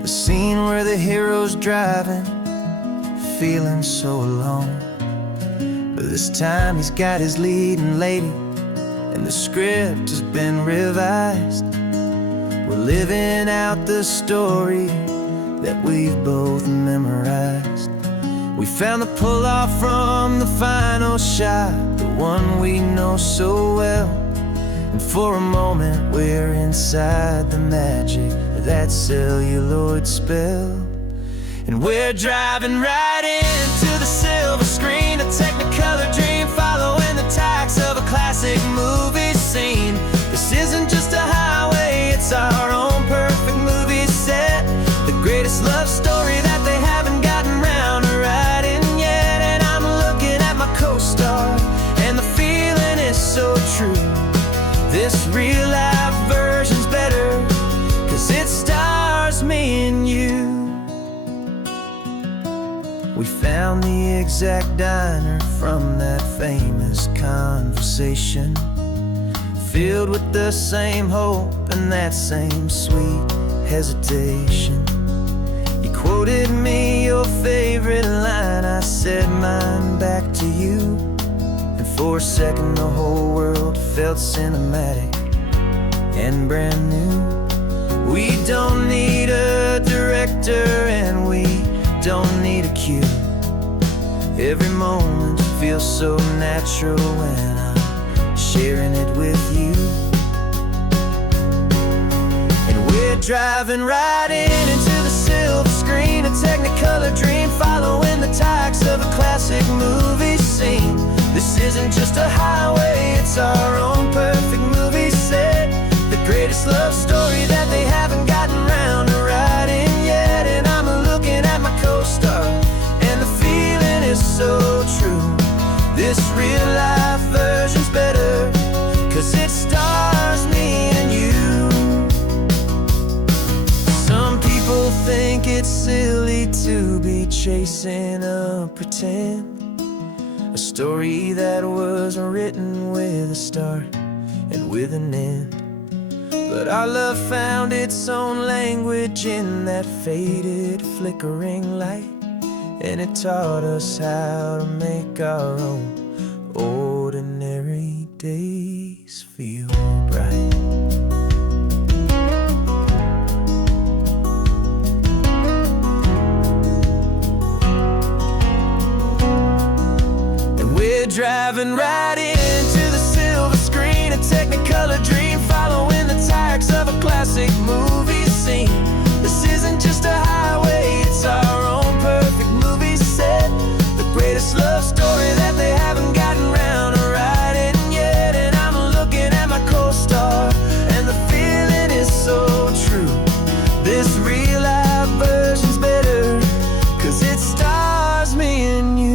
the scene where the hero's driving, feeling so alone. But this time he's got his leading lady, and the script has been revised. We're living out the story that we've both memorized. We found the pull-off from the final shot, the one we know so well. And for a moment we're inside the magic of that celluloid spell. And we're driving right into the silver screen, a technicolor dream following the classic movie scene. This isn't just a highway, it's our own perfect movie set. The greatest love story that they haven't gotten round to writing yet. And I'm looking at my co-star, and the feeling is so true. This real life version's better, 'cause it stars me and you. We found the exact diner from that famous conversation, filled with the same hope and that same sweet hesitation. You quoted me your favorite line, I said mine back to you. And for a second the whole world felt cinematic and brand new. We don't need a director and we don't need a cue. Every moment feels so natural when I'm sharing it with you. And we're driving right into the silver screen, a technicolor dream, following the tacks of a classic movie scene. This isn't just a highway, it's our own perfect movie set. The greatest love story that they haven't gotten round to writing yet. And I'm looking at my co-star, and the feeling is so true. This real life version's better, 'cause it stars me and you. Some people think it's silly to be chasing a pretend, a story that was written with a start and with an end. But our love found its own language in that faded, flickering light, and it taught us how to make our own ordinary days feel bright. And we're driving right into the silver screen, a technicolor dream, following the tacks of a classic movie scene. This isn't just a highway, it's our own perfect movie set. The greatest love story that they haven't gotten round to writing yet. And I'm looking at my co-star, and the feeling is so true. This real life version's better, 'cause it stars me and you.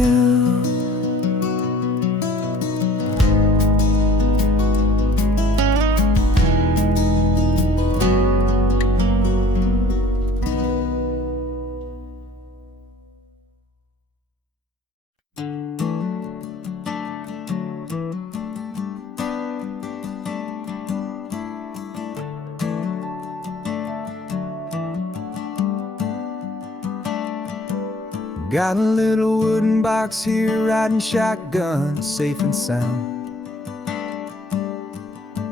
Got a little wooden box here, riding shotgun, safe and sound.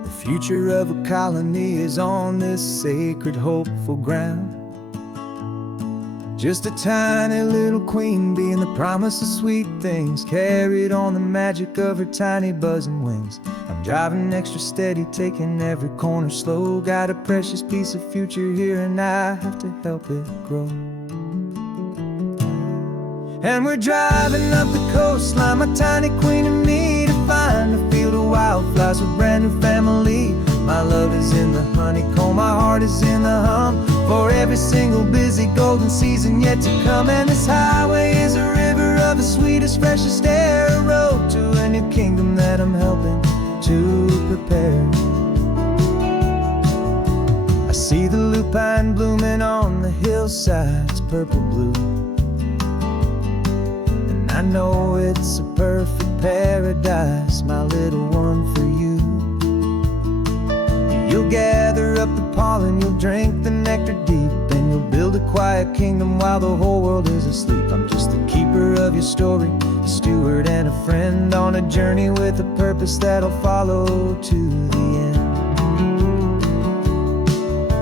The future of a colony is on this sacred, hopeful ground. Just a tiny little queen bee and the promise of sweet things, carried on the magic of her tiny buzzing wings. I'm driving extra steady, taking every corner slow. Got a precious piece of future here and I have to help it grow. And we're driving up the coastline, my tiny queen and me, to find a field of wildflowers, a brand new family. My love is in the honeycomb, my heart is in the hum, for every single busy golden season yet to come. And this highway is a river of the sweetest, freshest air, a road to a new kingdom that I'm helping to prepare. I see the lupine blooming on the hillsides, purple blue, and I know it's a perfect paradise, my little one, for you. You'll gather up the pollen, you'll drink the nectar deep, and you'll build a quiet kingdom while the whole world is asleep. I'm just the keeper of your story, a steward and a friend, on a journey with a purpose that'll follow to the end.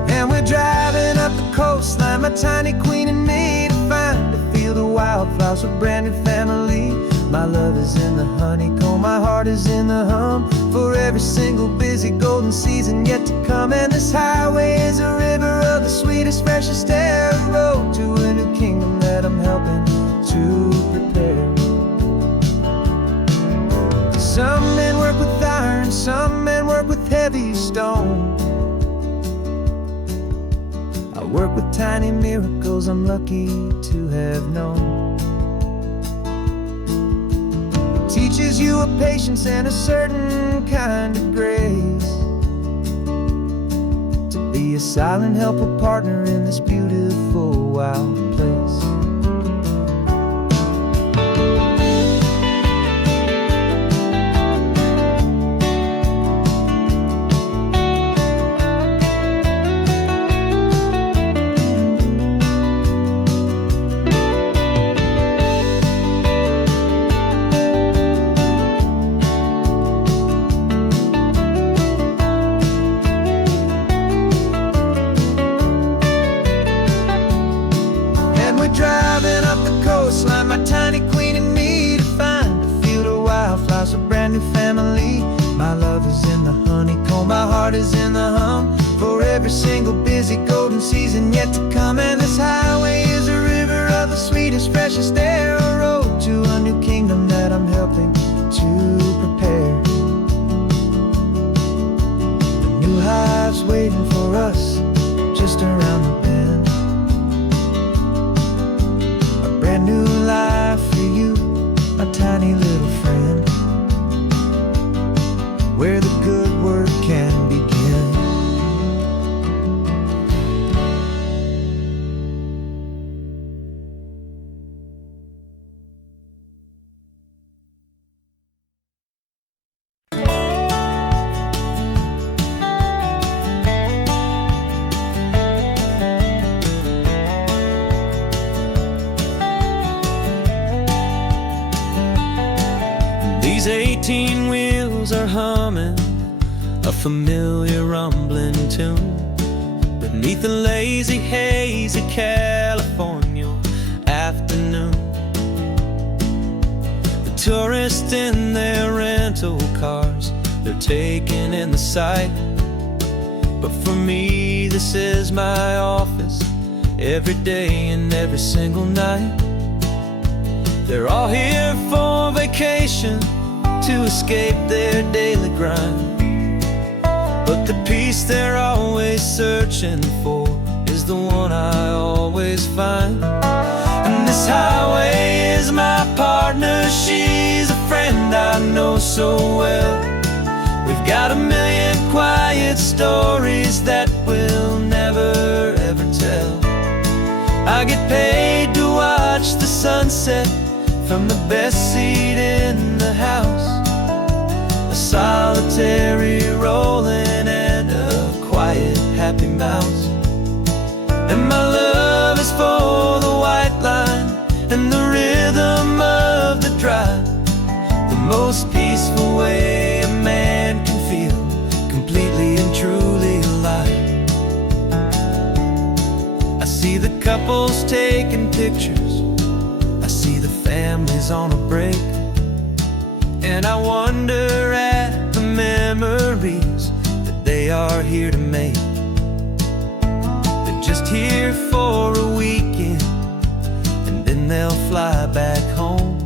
And we're driving up the coastline, my tiny queen and me, to find a field of wildflowers, a brand new family. My love is in the honeycomb, my heart is in the hum, for every single busy golden season yet to come. And this highway is a river of the sweetest, freshest air, a road to a new kingdom that I'm helping to prepare. Some men work without some men work with heavy stone. I work with tiny miracles I'm lucky to have known. It teaches you a patience and a certain kind of grace, to be a silent helper partner in this beautiful wild place. Driving up the coastline, my tiny queen and me, to find a field of wildflowers, a brand new family. My love is in the honeycomb, my heart is in the hum, for every single busy golden season yet to come. And this highway is a river of the sweetest, freshest air, a road to a new kingdom that I'm helping to prepare. The new hive's waiting for us just around the bend. Brand new life for you, my tiny little friend, where the good work can begin. These 18 wheels are humming a familiar rumbling tune beneath the lazy haze of California afternoon. The tourists in their rental cars, they're taking in the sight, but for me this is my office every day and every single night. They're all here for vacation, to escape their daily grind, but the peace they're always searching for is the one I always find. And this highway is my partner, she's a friend I know so well. We've got a million quiet stories that we'll never ever tell. I get paid to watch the sunset from the best seat in the house, a solitary rolling and a quiet happy mouse. And my love is for the white line and the rhythm of the drive, the most peaceful way a man can feel completely and truly alive. I see the couples taking pictures, I see the families on a break, and I wonder at the memories that they are here to make. They're just here for a weekend and then they'll fly back home,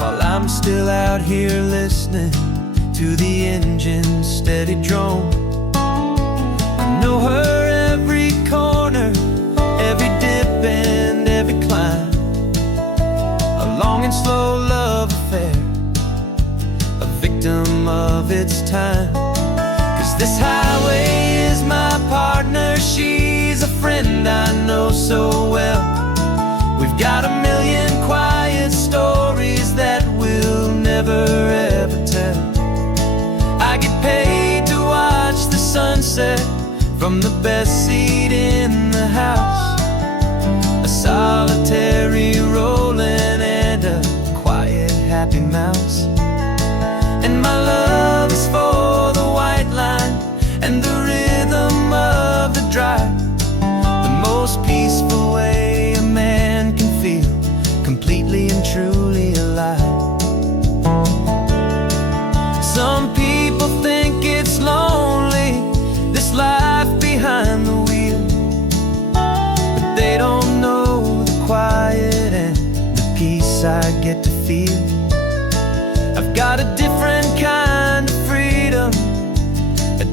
while I'm still out here listening to the engine's steady drone. I know her every corner, every dip and every climb, a long and slow love affair, a victim of its time. 'Cause this highway is my partner, she's a friend I know so well. We've got a million quiet stories that we'll never ever tell. I get paid to watch the sunset from the best seat in the house, a solitary rolling and a quiet happy mouse. And my love is for the white line and the rhythm of the drive, the most peaceful way a man can feel completely and truly alive. Some people think it's lonely, this life behind the wheel, but they don't know the quiet and the peace I get to feel. I've got a different kind of freedom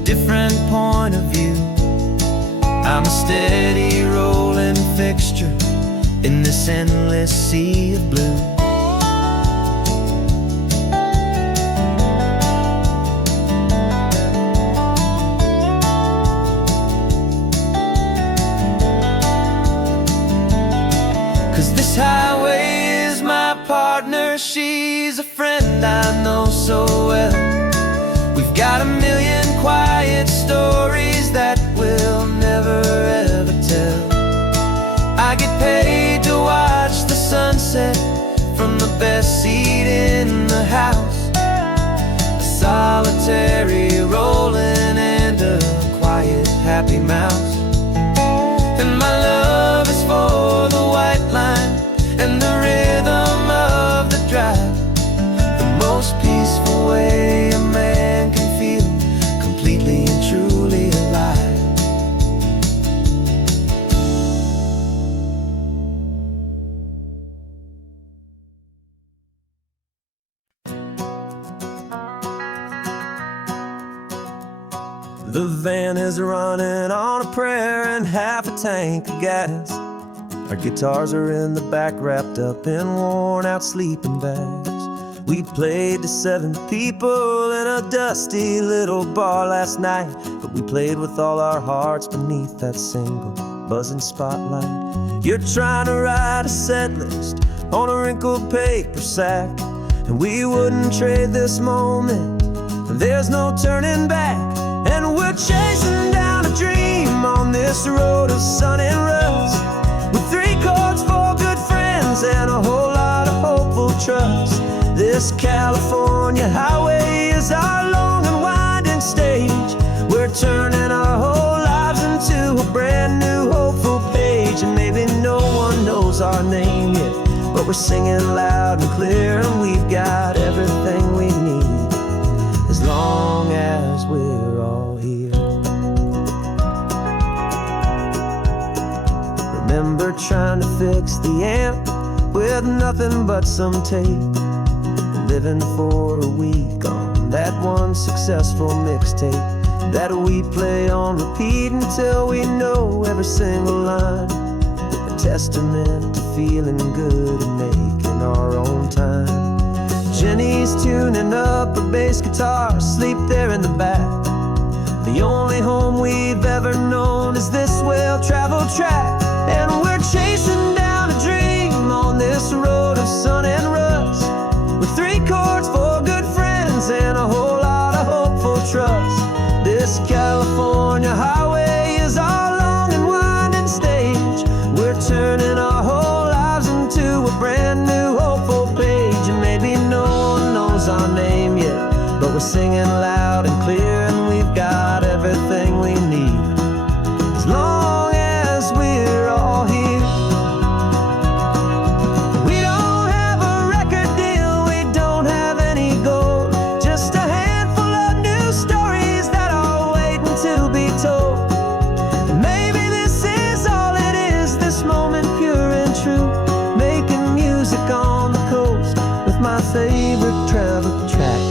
different point of view. I'm a steady rolling fixture in this endless sea of blue. Cause this highway is my partner, she's a friend I know so well. We've got a million quiet stories that we'll never ever tell. I get paid to watch the sunset from the best seat in the house. A solitary rolling and a quiet happy mouse. And my love is for the white line and the rhythm of the drive. The most peaceful way a man can feel completely and truly alive. The van is running on a prayer and half a tank of gas. Our guitars are in the back, wrapped up in worn-out sleeping bags. We played to 7 people in a dusty little bar last night, but we played with all our hearts beneath that single buzzing spotlight. You're trying to write a set list on a wrinkled paper sack, and we wouldn't trade this moment. There's no turning back, and we're chasing down a dream on this road of sun and rust, with 3 chords, 4 good friends, and a whole lot of hopeful trust. This California highway is our long and winding stage. We're turning our whole lives into a brand new hopeful page. And maybe no one knows our name yet, but we're singing loud and clear, and we've got everything we need as long as we're all here. Remember trying to fix the amp with nothing but some tape, living for a week on that one successful mixtape that we play on repeat until we know every single line. A testament to feeling good and making our own time. Jenny's tuning up her bass guitar, asleep there in the back. The only home we've ever known is this well-traveled track, and we're chasing down a dream on this road of sun and rust, with 3 chords, 4 good friends, and a whole lot of hopeful trust. This California highway is our long and winding stage. We're turning our whole lives into a brand new hopeful page. And maybe no one knows our name yet, but we're singing loud and clear, and we've got everything we need as long as we're all here. Favorite travel track.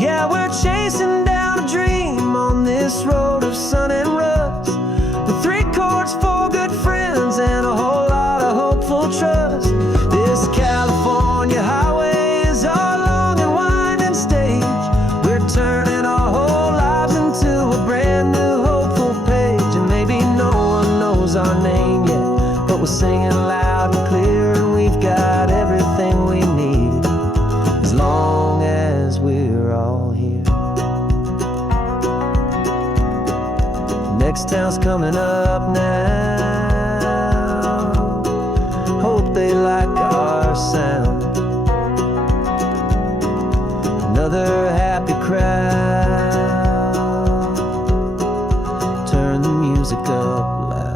Yeah, we're chasing down a dream on this road of sun and rust, with 3 chords, 4 good friends, and a whole lot of hopeful trust. This California highway is our long and winding stage. We're turning our whole lives into a brand new hopeful page. And maybe no one knows our name yet, but we're singing loud and clear, and we've got everything we need as long as we're all here. Next town's coming up now. Hope they like our sound. Another happy crowd. Turn the music up loud.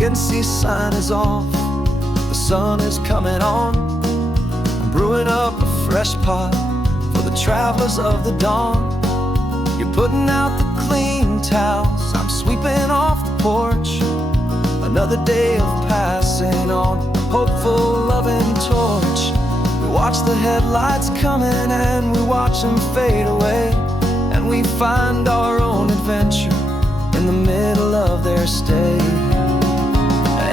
vacancy sign is off. The sun is coming on. I'm brewing up a fresh pot for the travelers of the dawn. You're putting out the clean towels, I'm sweeping off the porch. Another day of passing on a hopeful, loving torch. We watch the headlights coming and we watch them fade away, and we find our own adventure in the middle of their stay.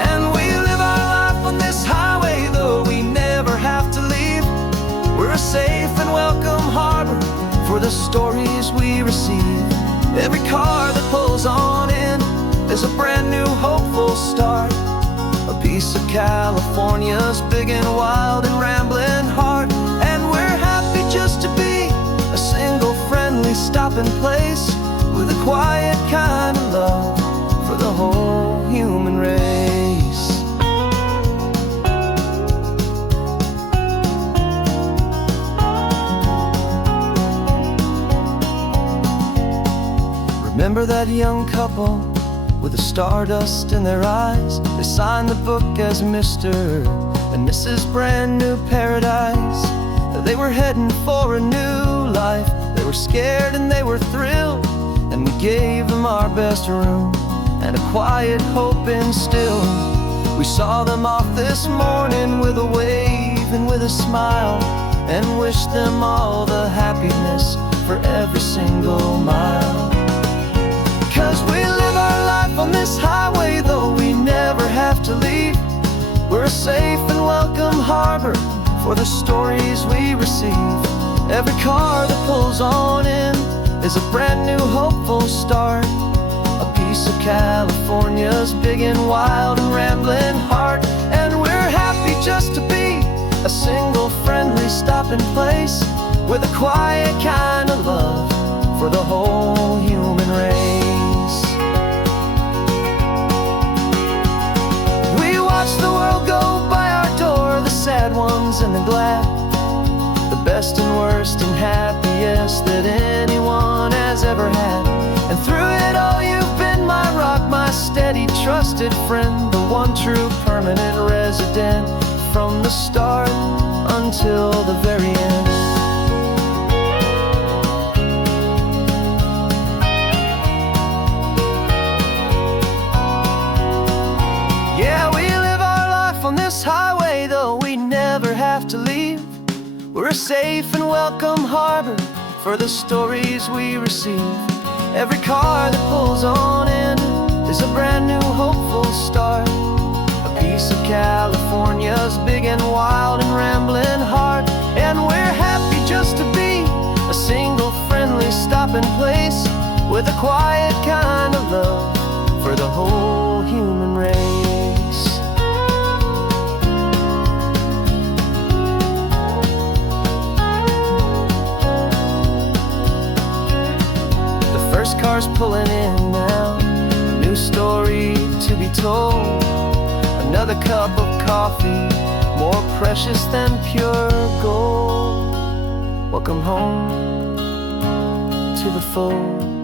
And we live our life on this highway, though we never have to leave. We're a safe and welcome harbor for the stories we receive. Every car that pulls on in is a brand new hopeful start. A piece of California's big and wild and rambling heart. And we're happy just to be a single friendly stopping place with a quiet kind of love for the whole human race. Remember that young couple with the stardust in their eyes? They signed the book as Mr. and Mrs. Brand New Paradise. They were heading for a new life. They were scared and they were thrilled, and we gave them our best room and a quiet hope instilled. We saw them off this morning with a wave and with a smile, and wished them all the happiness for every single mile. 'Cause we live our life on this highway, though we never have to leave. We're a safe and welcome harbor for the stories we receive. Every car that pulls on in is a brand new hopeful start. A piece of California's big and wild and rambling heart. And we're happy just to be a single friendly stopping place with a quiet kind of love for the whole human race. We watch the world go by our door, the sad ones and the glad, the best and worst and happiest that anyone has ever had. And through it all you've been my rock, my steady trusted friend, the one true permanent resident from the start until the very end. Yeah, we live our life on this highway, though we never have to leave. We're a safe and welcome harbor for the stories we receive. Every car that pulls on in is a brand new hopeful start. A piece of California's big and wild and rambling heart. And we're happy just to be a single friendly stopping place with a quiet kind of love for the whole human race. The first car's pulling in now, a new story to be told. Another cup of coffee, more precious than pure gold. Welcome home to the fold.